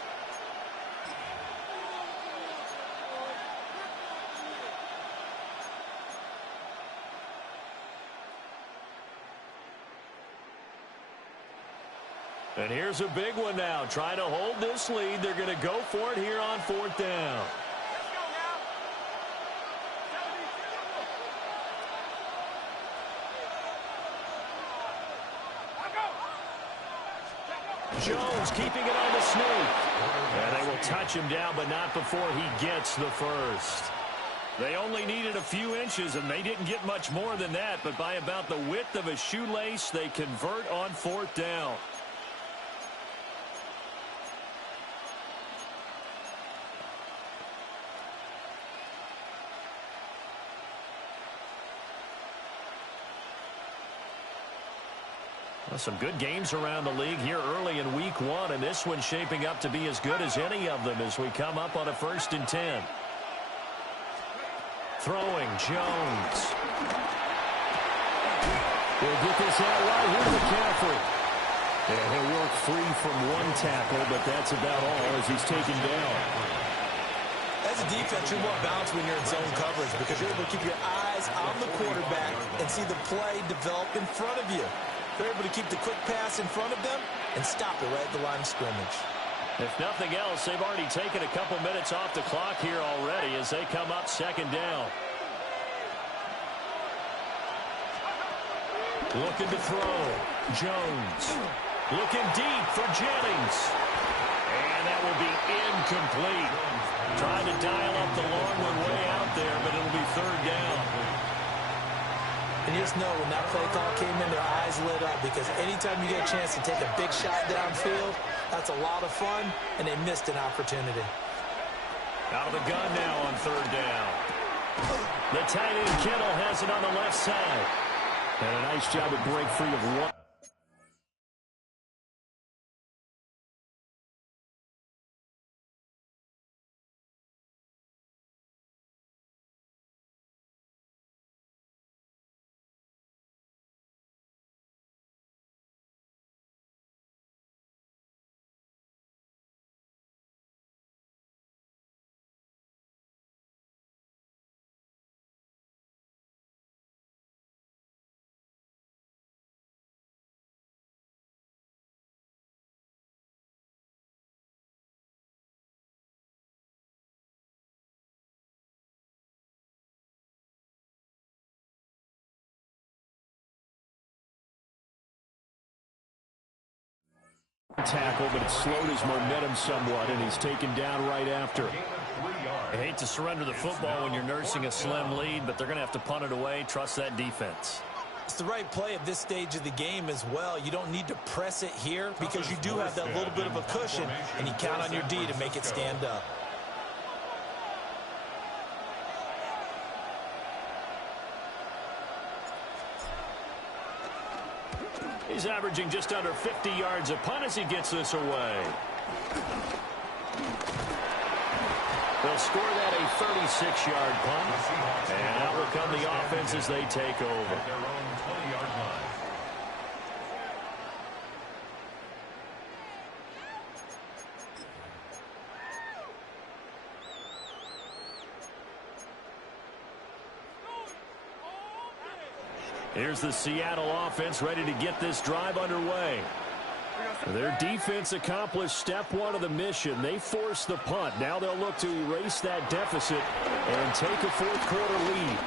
And here's a big one now. Trying to hold this lead. They're going to go for it here on 4th down. Let's go now. 72. Jones keeping it on the sneak. And they will touch him down, but not before he gets the first. They only needed a few inches, and they didn't get much more than that. But by about the width of a shoelace, they convert on 4th down. Some good games around the league here early in week 1, and this one's shaping up to be as good as any of them as we come up on a 1st and 10. Throwing, Jones. We'll get this out right here, McCaffrey. And he'll work free from 1 tackle, but that's about all as he's taken down. As a defense, you're more balanced when you're in zone coverage because you're able to keep your eyes on the quarterback and see the play develop in front of you. They're able to keep the quick pass in front of them and stop it right at the line of scrimmage. If nothing else, they've already taken a couple minutes off the clock here already as they come up 2nd down. Looking to throw. Jones. Looking deep for Jennings. And that will be incomplete. Trying to dial up the long one way out there, but it'll be 3rd down. And just know when that play call came in, their eyes lit up because anytime you get a chance to take a big shot downfield, that's a lot of fun, and they missed an opportunity. Out of the gun now on 3rd down. The tight end Kittle has it on the left side. And a nice job to break free of 1. Tackle, but it slowed his momentum somewhat, and he's taken down right after. I hate to surrender the football when you're nursing a slim lead, but they're going to have to punt it away. Trust that defense. It's the right play at this stage of the game as well. You don't need to press it here because you do have that little bit of a cushion, and you count on your D to make it stand up. He's averaging just under 50 yards a punt as he gets this away. They'll score that a 36-yard punt. And out will come the offense as they take over. At their own 20-yard line. Here's the Seattle offense ready to get this drive underway. Their defense accomplished step one of the mission. They forced the punt. Now they'll look to erase that deficit and take a fourth-quarter lead.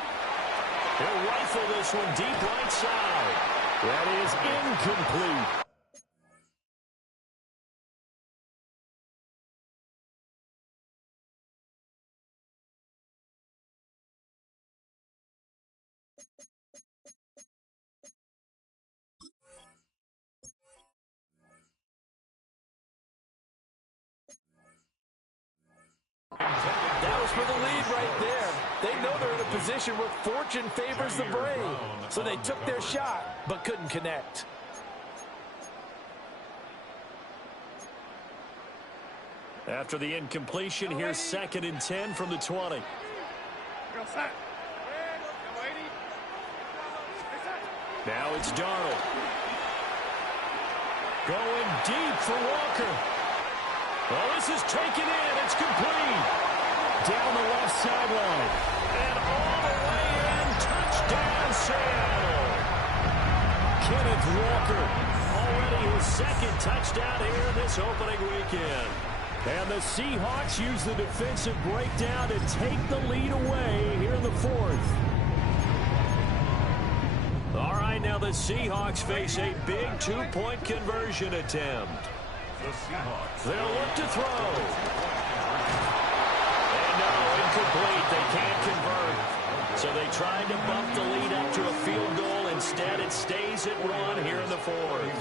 They'll rifle this one deep right side. That is incomplete. That was for the lead right there. They know they're in a position where fortune favors the brave. So they took their shot, but couldn't connect. After the incompletion, here's 2nd and 10 from the 20. Now it's Darnold. Going deep for Walker. Well, this is taken in. It's complete. Down the left sideline. And all the way in. Touchdown, Seattle. Kenneth Walker. Already his 2nd touchdown here this opening weekend. And the Seahawks use the defensive breakdown to take the lead away here in the 4th. All right, now the Seahawks face a big 2-point conversion attempt. The Seahawks. They'll look to throw. And no, incomplete. They can't convert. So they tried to bump the lead up to a field goal. Instead, it stays at 1 here in the 4th.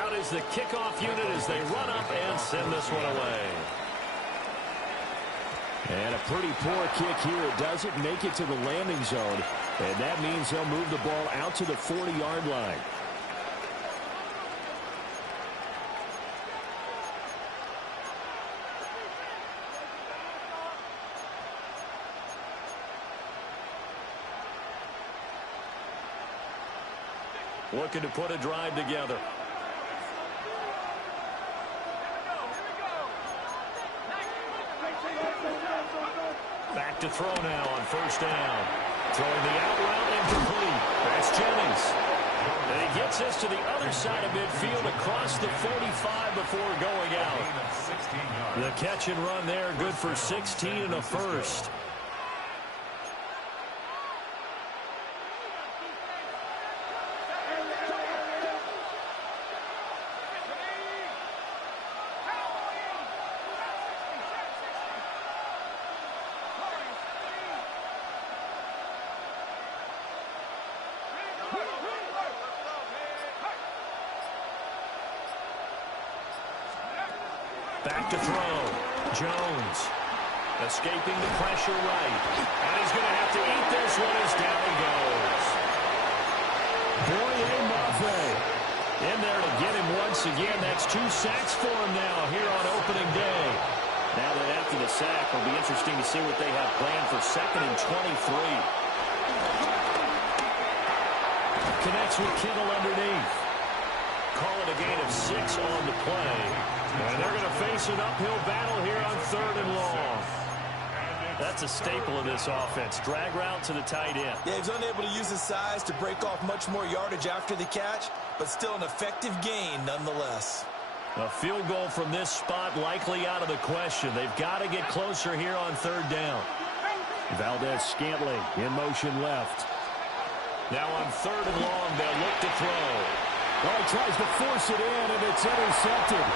Out is the kickoff unit as they run up and send this one away. And a pretty poor kick here. It doesn't make it to the landing zone. And that means they'll move the ball out to the 40-yard line. Looking to put a drive together. Back to throw now on 1st down. Throwing the out route incomplete. That's Jennings. And he gets this to the other side of midfield across the 45 before going out. The catch and run there, good for 16 and a first. Back to throw. Jones escaping the pressure right. And he's going to have to eat this one as down he goes. Boye Mafe in there to get him once again. That's 2 sacks for him now here on opening day. Now that after the sack, it'll be interesting to see what they have planned for 2nd and 23. Connects with Kittle underneath. Call it a gain of 6 on the play. And they're going to face an uphill battle here on 3rd and long. That's a staple of this offense. Drag route to the tight end. Yeah, he's unable to use his size to break off much more yardage after the catch, but still an effective gain nonetheless. A field goal from this spot likely out of the question. They've got to get closer here on 3rd down. Valdez-Scantling in motion left. Now on 3rd and long, they'll look to throw. Oh, he tries to force it in, and it's intercepted.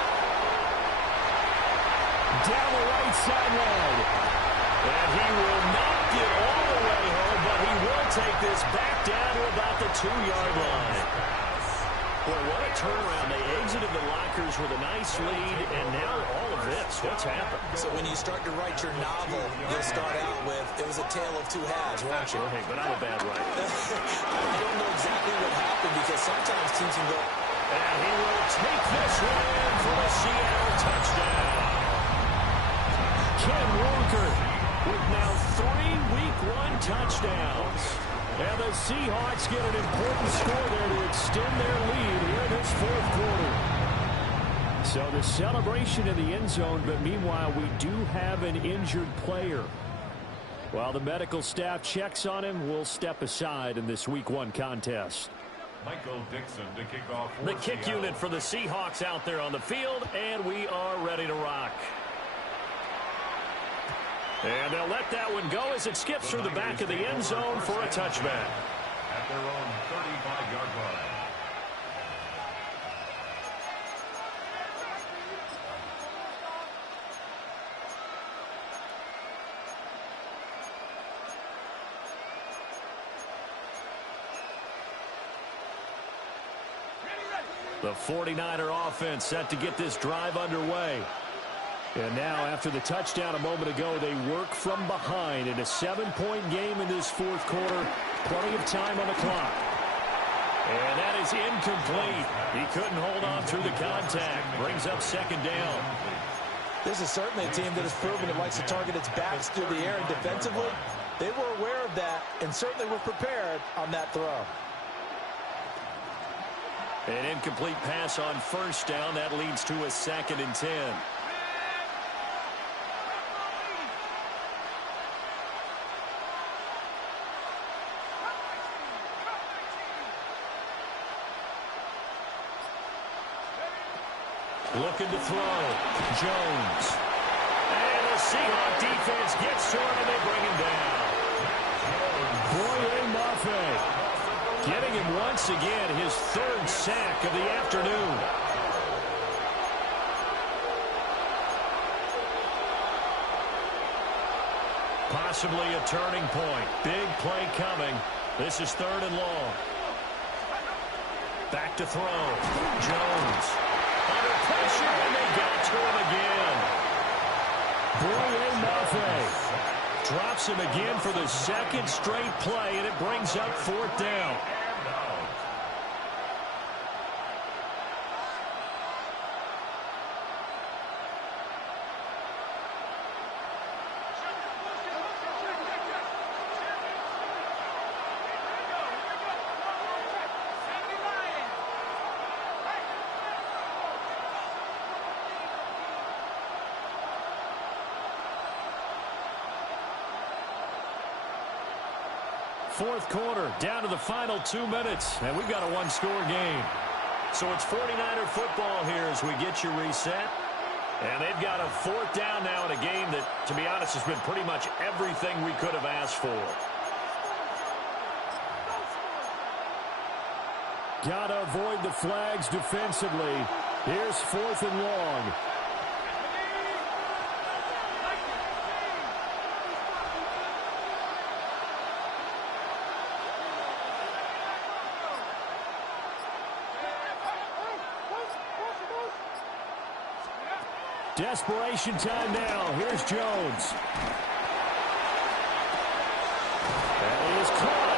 Down the right sideline. And he will not get all the way home, but he will take this back down to about the 2-yard line. Boy, what a turnaround. They exited the lockers with a nice lead, and now all of this. What's happened? So when you start to write your novel, you'll start out with, it was a tale of 2 halves, won't you? Hey, but I'm a bad writer. I don't know exactly what happened because sometimes teams can go take this one in for the Seattle touchdown. Ken Walker with now 3 Week 1 touchdowns. And the Seahawks get an important score there to extend their lead here in this fourth quarter. So the celebration in the end zone, but meanwhile we do have an injured player. While the medical staff checks on him, we'll step aside in this Week 1 contest. Michael Dixon to kick off for The kick Seattle. unit for the Seahawks out there on the field, and we are ready to rock. And they'll let that one go as it skips through the back of the end zone for a touchback. At their own 35-yard line. The 49er offense set to get this drive underway. And now, after the touchdown a moment ago, they work from behind in a 7-point game in this fourth quarter. Plenty of time on the clock. And that is incomplete. He couldn't hold on through the contact. Brings up second down. This is certainly a team that has proven it likes to target its backs through the air, and defensively, they were aware of that and certainly were prepared on that throw. An incomplete pass on first down. That leads to a 2nd and 10. Looking to throw. Jones. And the Seahawks defense gets to him and they bring him down. Boye Mafe getting him once again, his 3rd sack of the afternoon. Possibly a turning point. Big play coming. This is 3rd and long. Back to throw. Jones. Under pressure, and they got to him again. Boye Mafe drops him again for the 2nd straight play, and it brings up 4th down. Fourth quarter, down to the final 2 minutes, and we've got a one-score game. So it's 49er football here as we get you reset. And they've got a 4th down now in a game that, to be honest, has been pretty much everything we could have asked for. Gotta avoid the flags defensively. Here's 4th and long. Desperation time now. Here's Jones. And he is caught.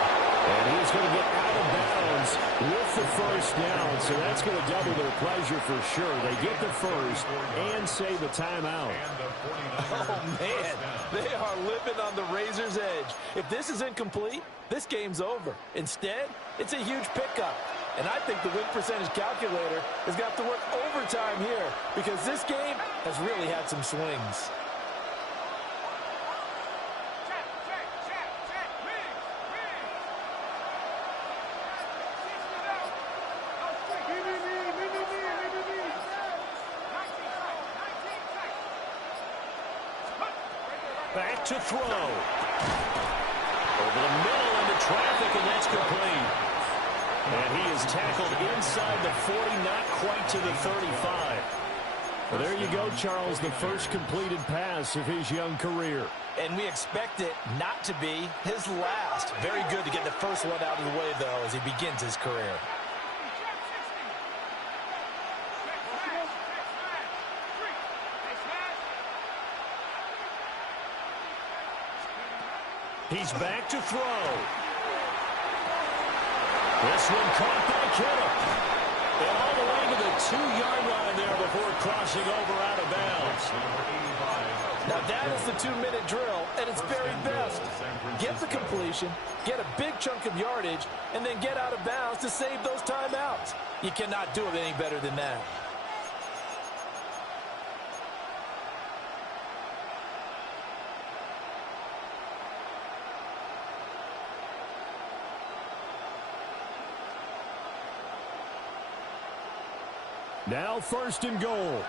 And he's going to get out of bounds with the 1st down. So that's going to double their pleasure for sure. They get the 1st and save a timeout. Oh, man. They are living on the razor's edge. If this is incomplete, this game's over. Instead, it's a huge pickup. And I think the win percentage calculator has got to work overtime here because this game has really had some swings. Back to throw. Over the middle into traffic, and that's complete. And he is tackled inside the 40, not quite to the 35. Well, there you go, Charles, the first completed pass of his young career. And we expect it not to be his last. Very good to get the first one out of the way, though, as he begins his career. He's back to throw. This one caught by Kittle. And all the way to the before crossing over out of bounds. Now that is the 2-minute drill at its very best. Get the completion, get a big chunk of yardage, and then get out of bounds to save those timeouts. You cannot do it any better than that. Now 1st and goal.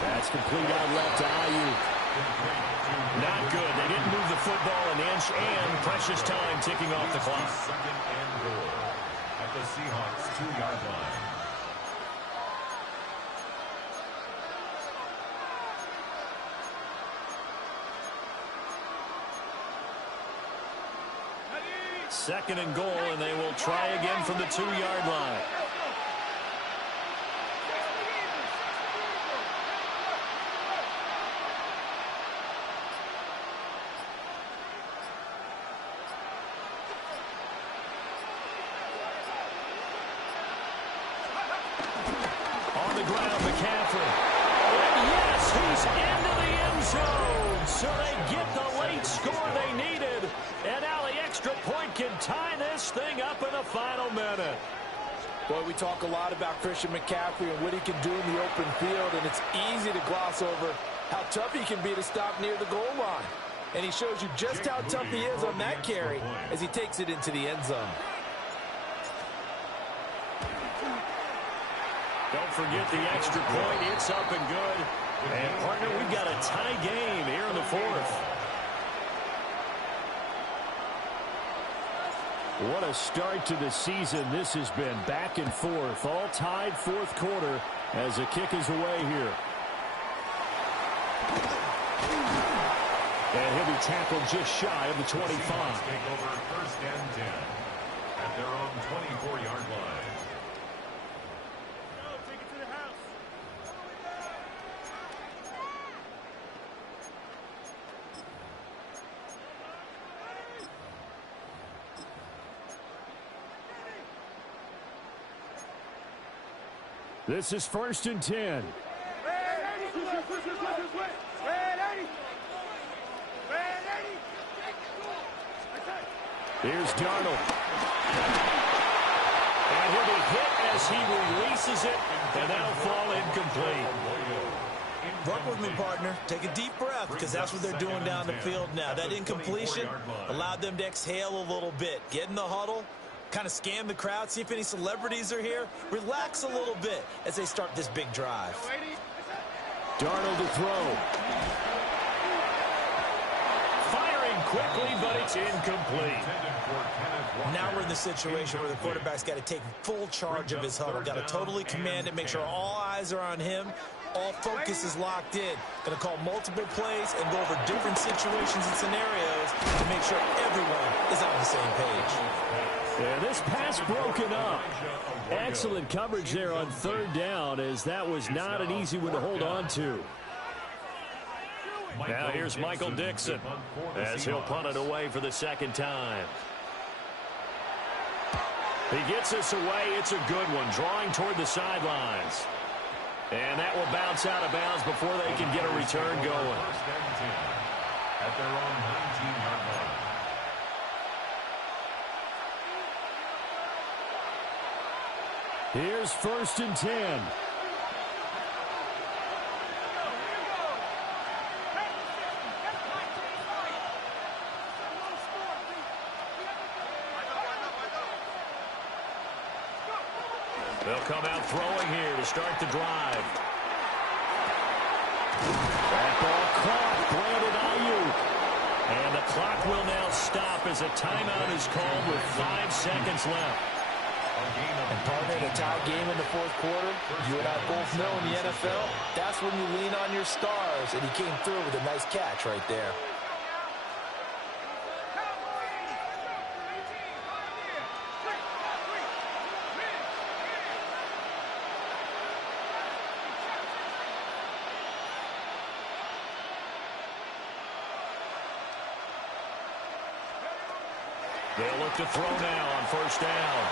That's complete out left to Ayuk. Not good. They didn't move the football an inch, and precious time ticking off the clock. 2nd and goal at the Seahawks 2-yard line. Second and goal, and they will try again from the 2-yard line. On the ground, McCaffrey. And yes, he's into the end zone. So they get the late score they needed. And now the extra point can tie this thing up in the final minute. Boy, we talk a lot about Christian McCaffrey and what he can do in the open field, and it's easy to gloss over how tough he can be to stop near the goal line. And he shows you just how tough he is on that carry as he takes it into the end zone. Don't forget the extra point. It's up and good. And, partner, we've got a tie game here in the 4th. What a start to the season this has been. Back and forth. All tied 4th quarter as the kick is away here. And he'll be tackled just shy of the 25. Take over 1st and 10 at their own 24-yard line. This is 1st and 10. Here's Darnold. And he'll be hit as he releases it, and that'll fall incomplete. Work with me, partner. Take a deep breath, because that's what they're doing down the field now. That incompletion allowed them to exhale a little bit. Get in the huddle, kind of scan the crowd, see if any celebrities are here. Relax a little bit as they start this big drive. Darnold to throw. Firing quickly, but it's incomplete. Now we're in the situation where the quarterback's got to take full charge of his huddle. Got to totally command it, make sure all eyes are on him. All focus is locked in. Going to call multiple plays and go over different situations and scenarios to make sure everyone is on the same page. Yeah, this pass broken up. Excellent coverage there on 3rd down, as that was not an easy one to hold on to. Now here's Michael Dixon as he'll punt it away for the 2nd time. He gets this away. It's a good one, drawing toward the sidelines. And that will bounce out of bounds before they can get a return going. 1st and 10 at their own 19-yard line. Here's 1st and 10. They'll come out throwing here to start the drive. That ball caught. Brandon Ayuk. And the clock will now stop as a timeout is called with 5 seconds left. And partner, a tie game in the 4th quarter, you and I both know in the NFL, that's when you lean on your stars, and he came through with a nice catch right there. They'll look to throw now on first down.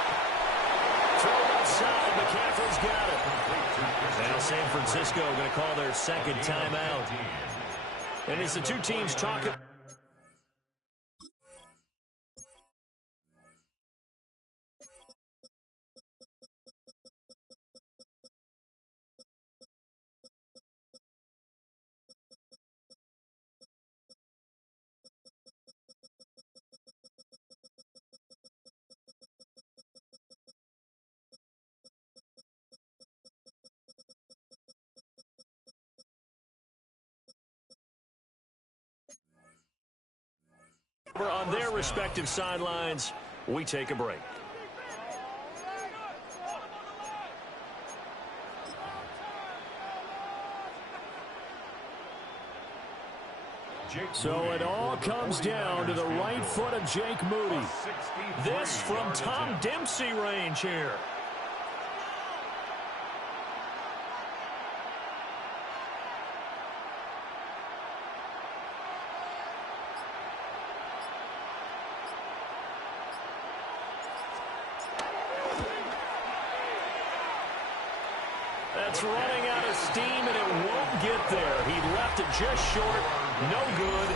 Throw outside. McCaffrey's got it. Now San Francisco going to call their second timeout. And as the two teams talk about on their respective sidelines, we take a break. So it all comes down to the right foot of Jake Moody. This from Tom Dempsey range here. That's running out of steam, and it won't get there. He left it just short. No good.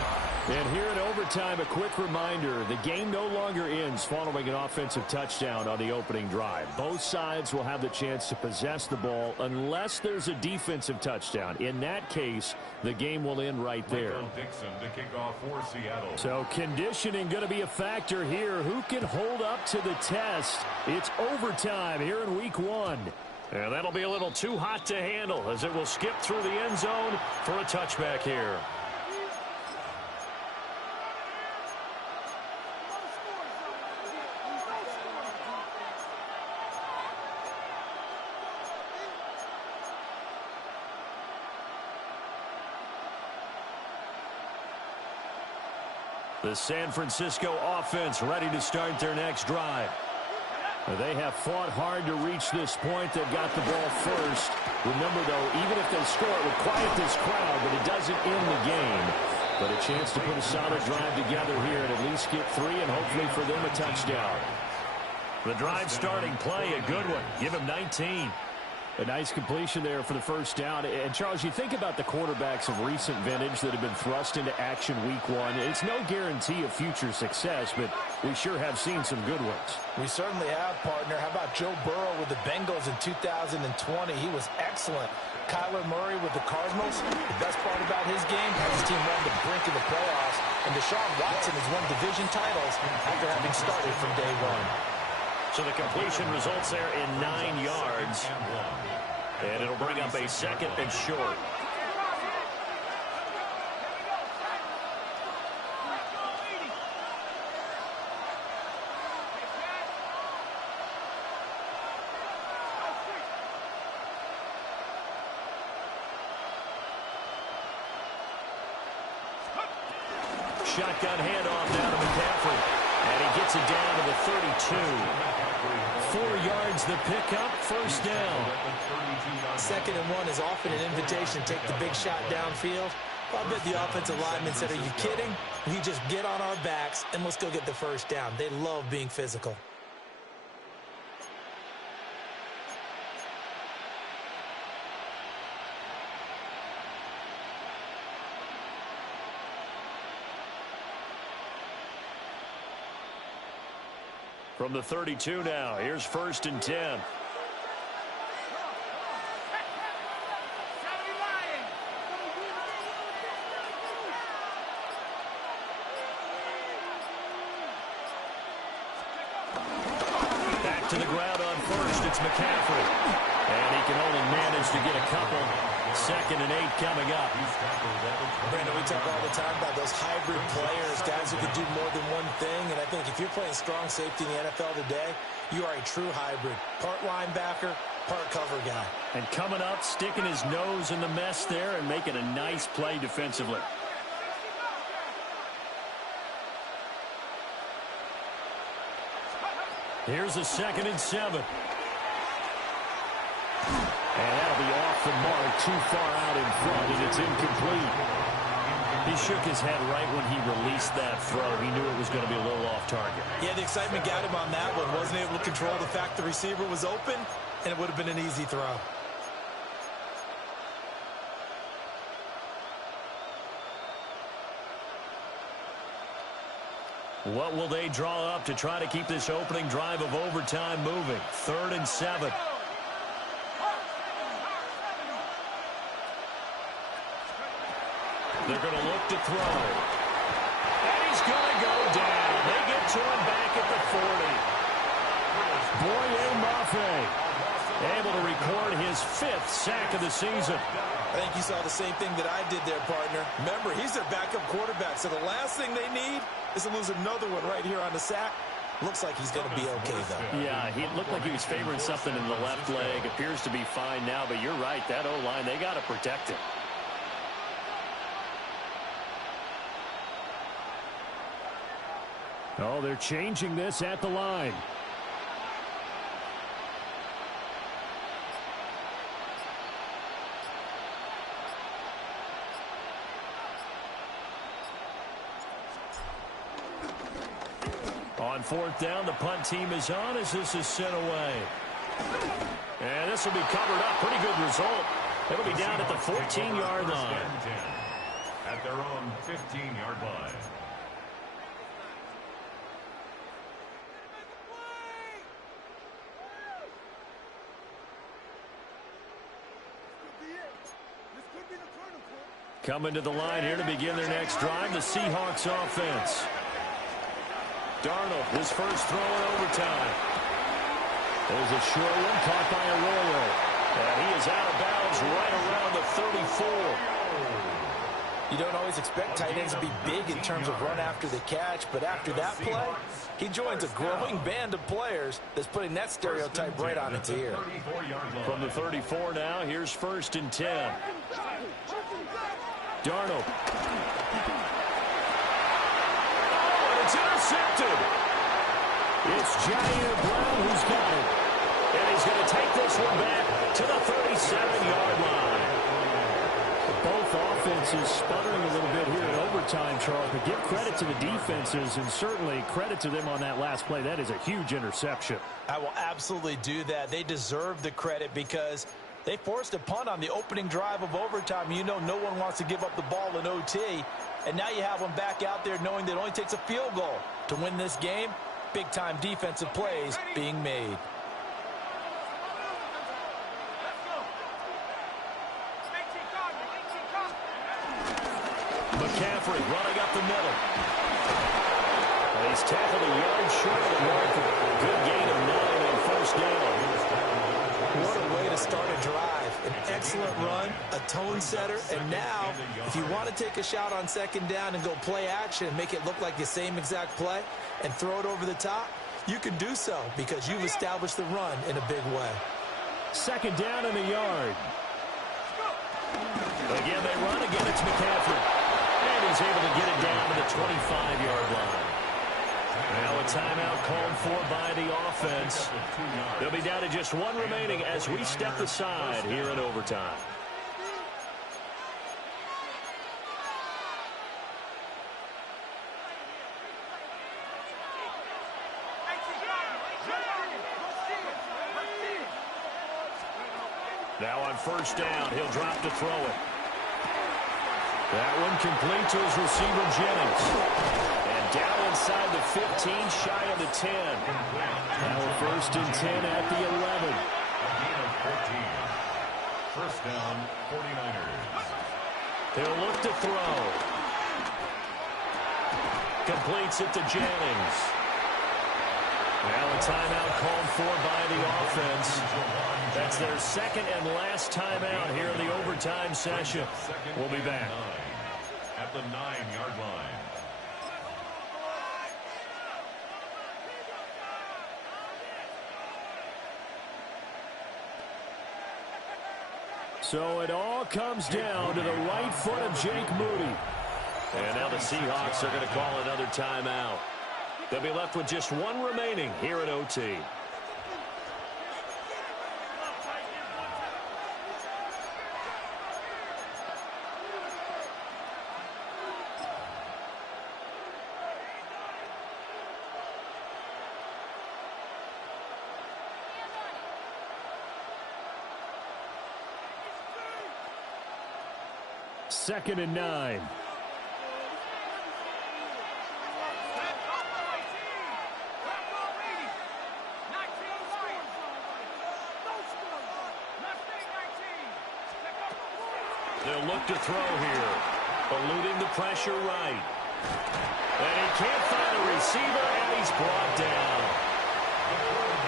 And here in overtime, a quick reminder, the game no longer ends following an offensive touchdown on the opening drive. Both sides will have the chance to possess the ball unless there's a defensive touchdown. In that case, the game will end right there. Dixon to kick off for Seattle. So conditioning going to be a factor here. Who can hold up to the test? It's overtime here in week 1. And that'll be a little too hot to handle as it will skip through the end zone for a touchback here. The San Francisco offense ready to start their next drive. They have fought hard to reach this point. They've got the ball first. Remember, though, even if they score, it would quiet this crowd, but it doesn't end the game. But a chance to put a solid drive together here and at least get 3 and hopefully for them a touchdown. The drive starting play, a good one. Give him 19. A nice completion there for the first down. And, Charles, you think about the quarterbacks of recent vintage that have been thrust into action week 1. It's no guarantee of future success, but we sure have seen some good ones. We certainly have, partner. How about Joe Burrow with the Bengals in 2020? He was excellent. Kyler Murray with the Cardinals. The best part about his game has his team run the brink of the playoffs. And Deshaun Watson has won division titles after having started from day 1. So the completion results there in 9 yards. And it'll bring up a second and short. Shotgun handoff now to McCaffrey. And he gets it down to the 32. 4 yards the pickup, first down. 2nd and 1 is often an invitation to take the big shot downfield. Well, I bet the offensive lineman said, are you kidding? We just get on our backs and let's go get the first down. They love being physical. From the 32 now, here's 1st and 10. Back to the ground on first, it's McCaffrey. And he can only manage to get a couple. 2nd and 8 coming up. Brandon, we talk all the time about those hybrid players, guys who can do more than one thing. And I think if you're playing strong safety in the NFL today, you are a true hybrid. Part linebacker, part cover guy. And coming up, sticking his nose in the mess there and making a nice play defensively. Here's a 2nd and 7. And that'll be off the mark, too far out in front, and it's incomplete. He shook his head right when he released that throw. He knew it was going to be a little off target. Yeah, the excitement got him on that one. Wasn't able to control the fact the receiver was open, and it would have been an easy throw. What will they draw up to try to keep this opening drive of overtime moving? 3rd and 7. They're going to look to throw. And he's going to go down. They get to him back at the 40. Boye Mafe able to record his 5th sack of the season. I think you saw the same thing that I did there, partner. Remember, he's their backup quarterback, so the last thing they need is to lose another one right here on the sack. Looks like he's going to be okay, though. Yeah, he looked like he was favoring something in the left leg. Appears to be fine now, but you're right. That O-line, they got to protect him. Oh, they're changing this at the line. On 4th down, the punt team is on as this is sent away. And this will be covered up. Pretty good result. It'll be down at the 14-yard line. At their own 15-yard line. Coming to the line here to begin their next drive, the Seahawks offense. Darnold, his first throw in overtime. There's a short one caught by Arroyo. And he is out of bounds right around the 34. You don't always expect tight ends to be big in terms of run after the catch, but after that play, he joins a growing band of players that's putting that stereotype right on its ear. From the 34 now, here's 1st and 10. Darnold. Oh, and it's intercepted. It's Jair Brown who's got it. And he's going to take this one back to the 37-yard line. Both offenses sputtering a little bit here in overtime, Charles, but give credit to the defenses and certainly credit to them on that last play. That is a huge interception. I will absolutely do that. They deserve the credit because they forced a punt on the opening drive of overtime. You know no one wants to give up the ball in OT. And now you have them back out there knowing that it only takes a field goal to win this game. Big-time defensive plays being made. McCaffrey running up the middle. And he's tackled a yard short of the marker. Good gain of 9 on 1st down. What a way to start a drive. An excellent run, a tone setter, and now, if you want to take a shot on 2nd down and go play action and make it look like the same exact play and throw it over the top, you can do so because you've established the run in a big way. 2nd down in the yard. Again, they run. Again, it's McCaffrey. And he's able to get it down to the 25-yard line. Now a timeout called for by the offense. They'll be down to just 1 remaining as we step aside here in overtime. Now on 1st down, he'll drop to throw it. That one complete to his receiver, Jennings. And down inside the 15, shy of the 10. Now 1st and 10 at the 11. Gain of 14. 1st down, 49ers. He'll look to throw. Completes it to Jennings. Now a timeout called for by the offense. That's their 2nd and last timeout here in the overtime session. We'll be back. At the 9-yard line. So it all comes down to the right foot of Jake Moody. And now the Seahawks are going to call another timeout. They'll be left with just 1 remaining here at OT. 2nd and 9. They'll look to throw here. Eluding the pressure right. And he can't find a receiver, and he's brought down.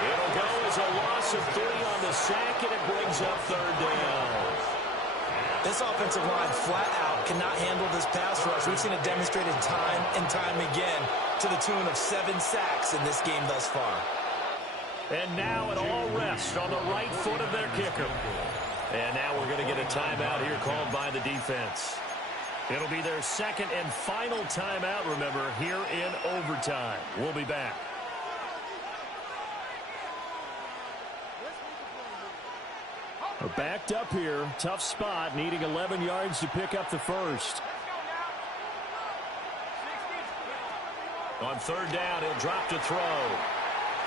It'll go as a loss of 3 on the sack, and it brings up 3rd down. This offensive line flat out cannot handle this pass rush. We've seen it demonstrated time and time again to the tune of 7 sacks in this game thus far. And now it all rests on the right foot of their kicker. And now we're going to get a timeout here called by the defense. It'll be their 2nd and final timeout, remember, here in overtime. We'll be back. We're backed up here. Tough spot, needing 11 yards to pick up the first. On 3rd down, he'll drop to throw.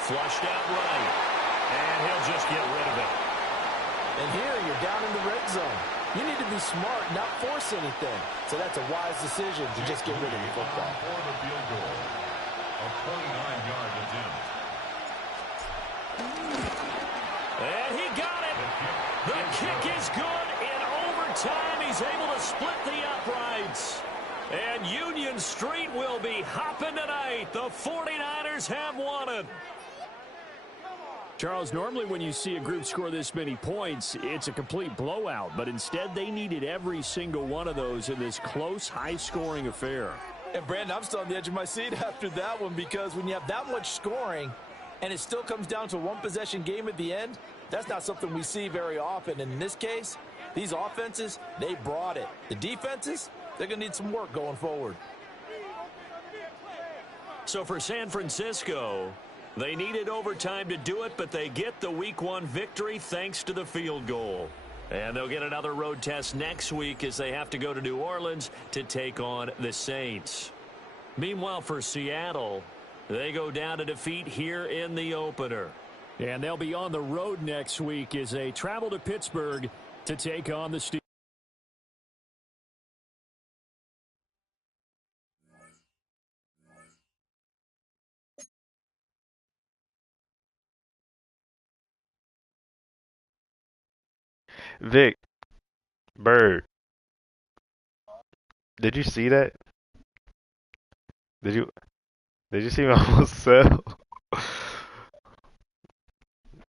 Flushed out right. And he'll just get rid of it. And here you're down in the red zone. You need to be smart, not force anything. So that's a wise decision to just get rid of the football. For the field goal, a 29-yard attempt. And he got it. The kick is good. In overtime, he's able to split the uprights. And Union Street will be hopping tonight. The 49ers have won it. Charles, normally when you see a group score this many points, it's a complete blowout. But instead, they needed every single one of those in this close, high-scoring affair. And, Brandon, I'm still on the edge of my seat after that one because when you have that much scoring and it still comes down to a one-possession game at the end, that's not something we see very often. And in this case, these offenses, they brought it. The defenses, they're going to need some work going forward. So for San Francisco, they needed overtime to do it, but they get the Week 1 victory thanks to the field goal. And they'll get another road test next week as they have to go to New Orleans to take on the Saints. Meanwhile, for Seattle, they go down to defeat here in the opener. And they'll be on the road next week as they travel to Pittsburgh to take on the Steelers. Vic, Bird, did you see that? Did you see me almost sell?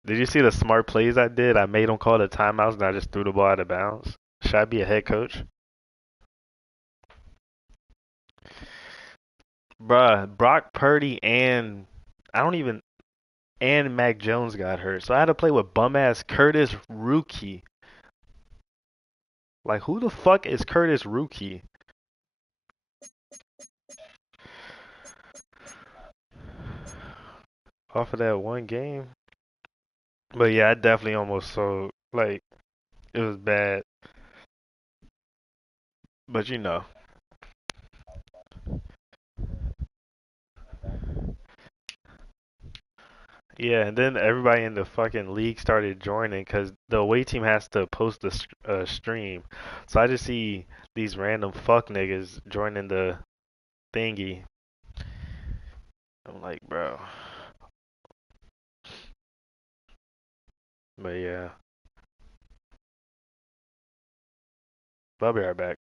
Did you see the smart plays I did? I made them call the timeouts and I just threw the ball out of bounds. Should I be a head coach? Bruh, Brock Purdy and Mac Jones got hurt. So I had to play with bum ass Curtis Rookie. Like, who the fuck is Curtis Rookie? Off of that one game. But yeah, I definitely almost sold. Like, it was bad. But you know. Yeah, and then everybody in the fucking league started joining because the away team has to post a stream. So I just see these random fuck niggas joining the thingy. I'm like, bro. But yeah. I'll be right back.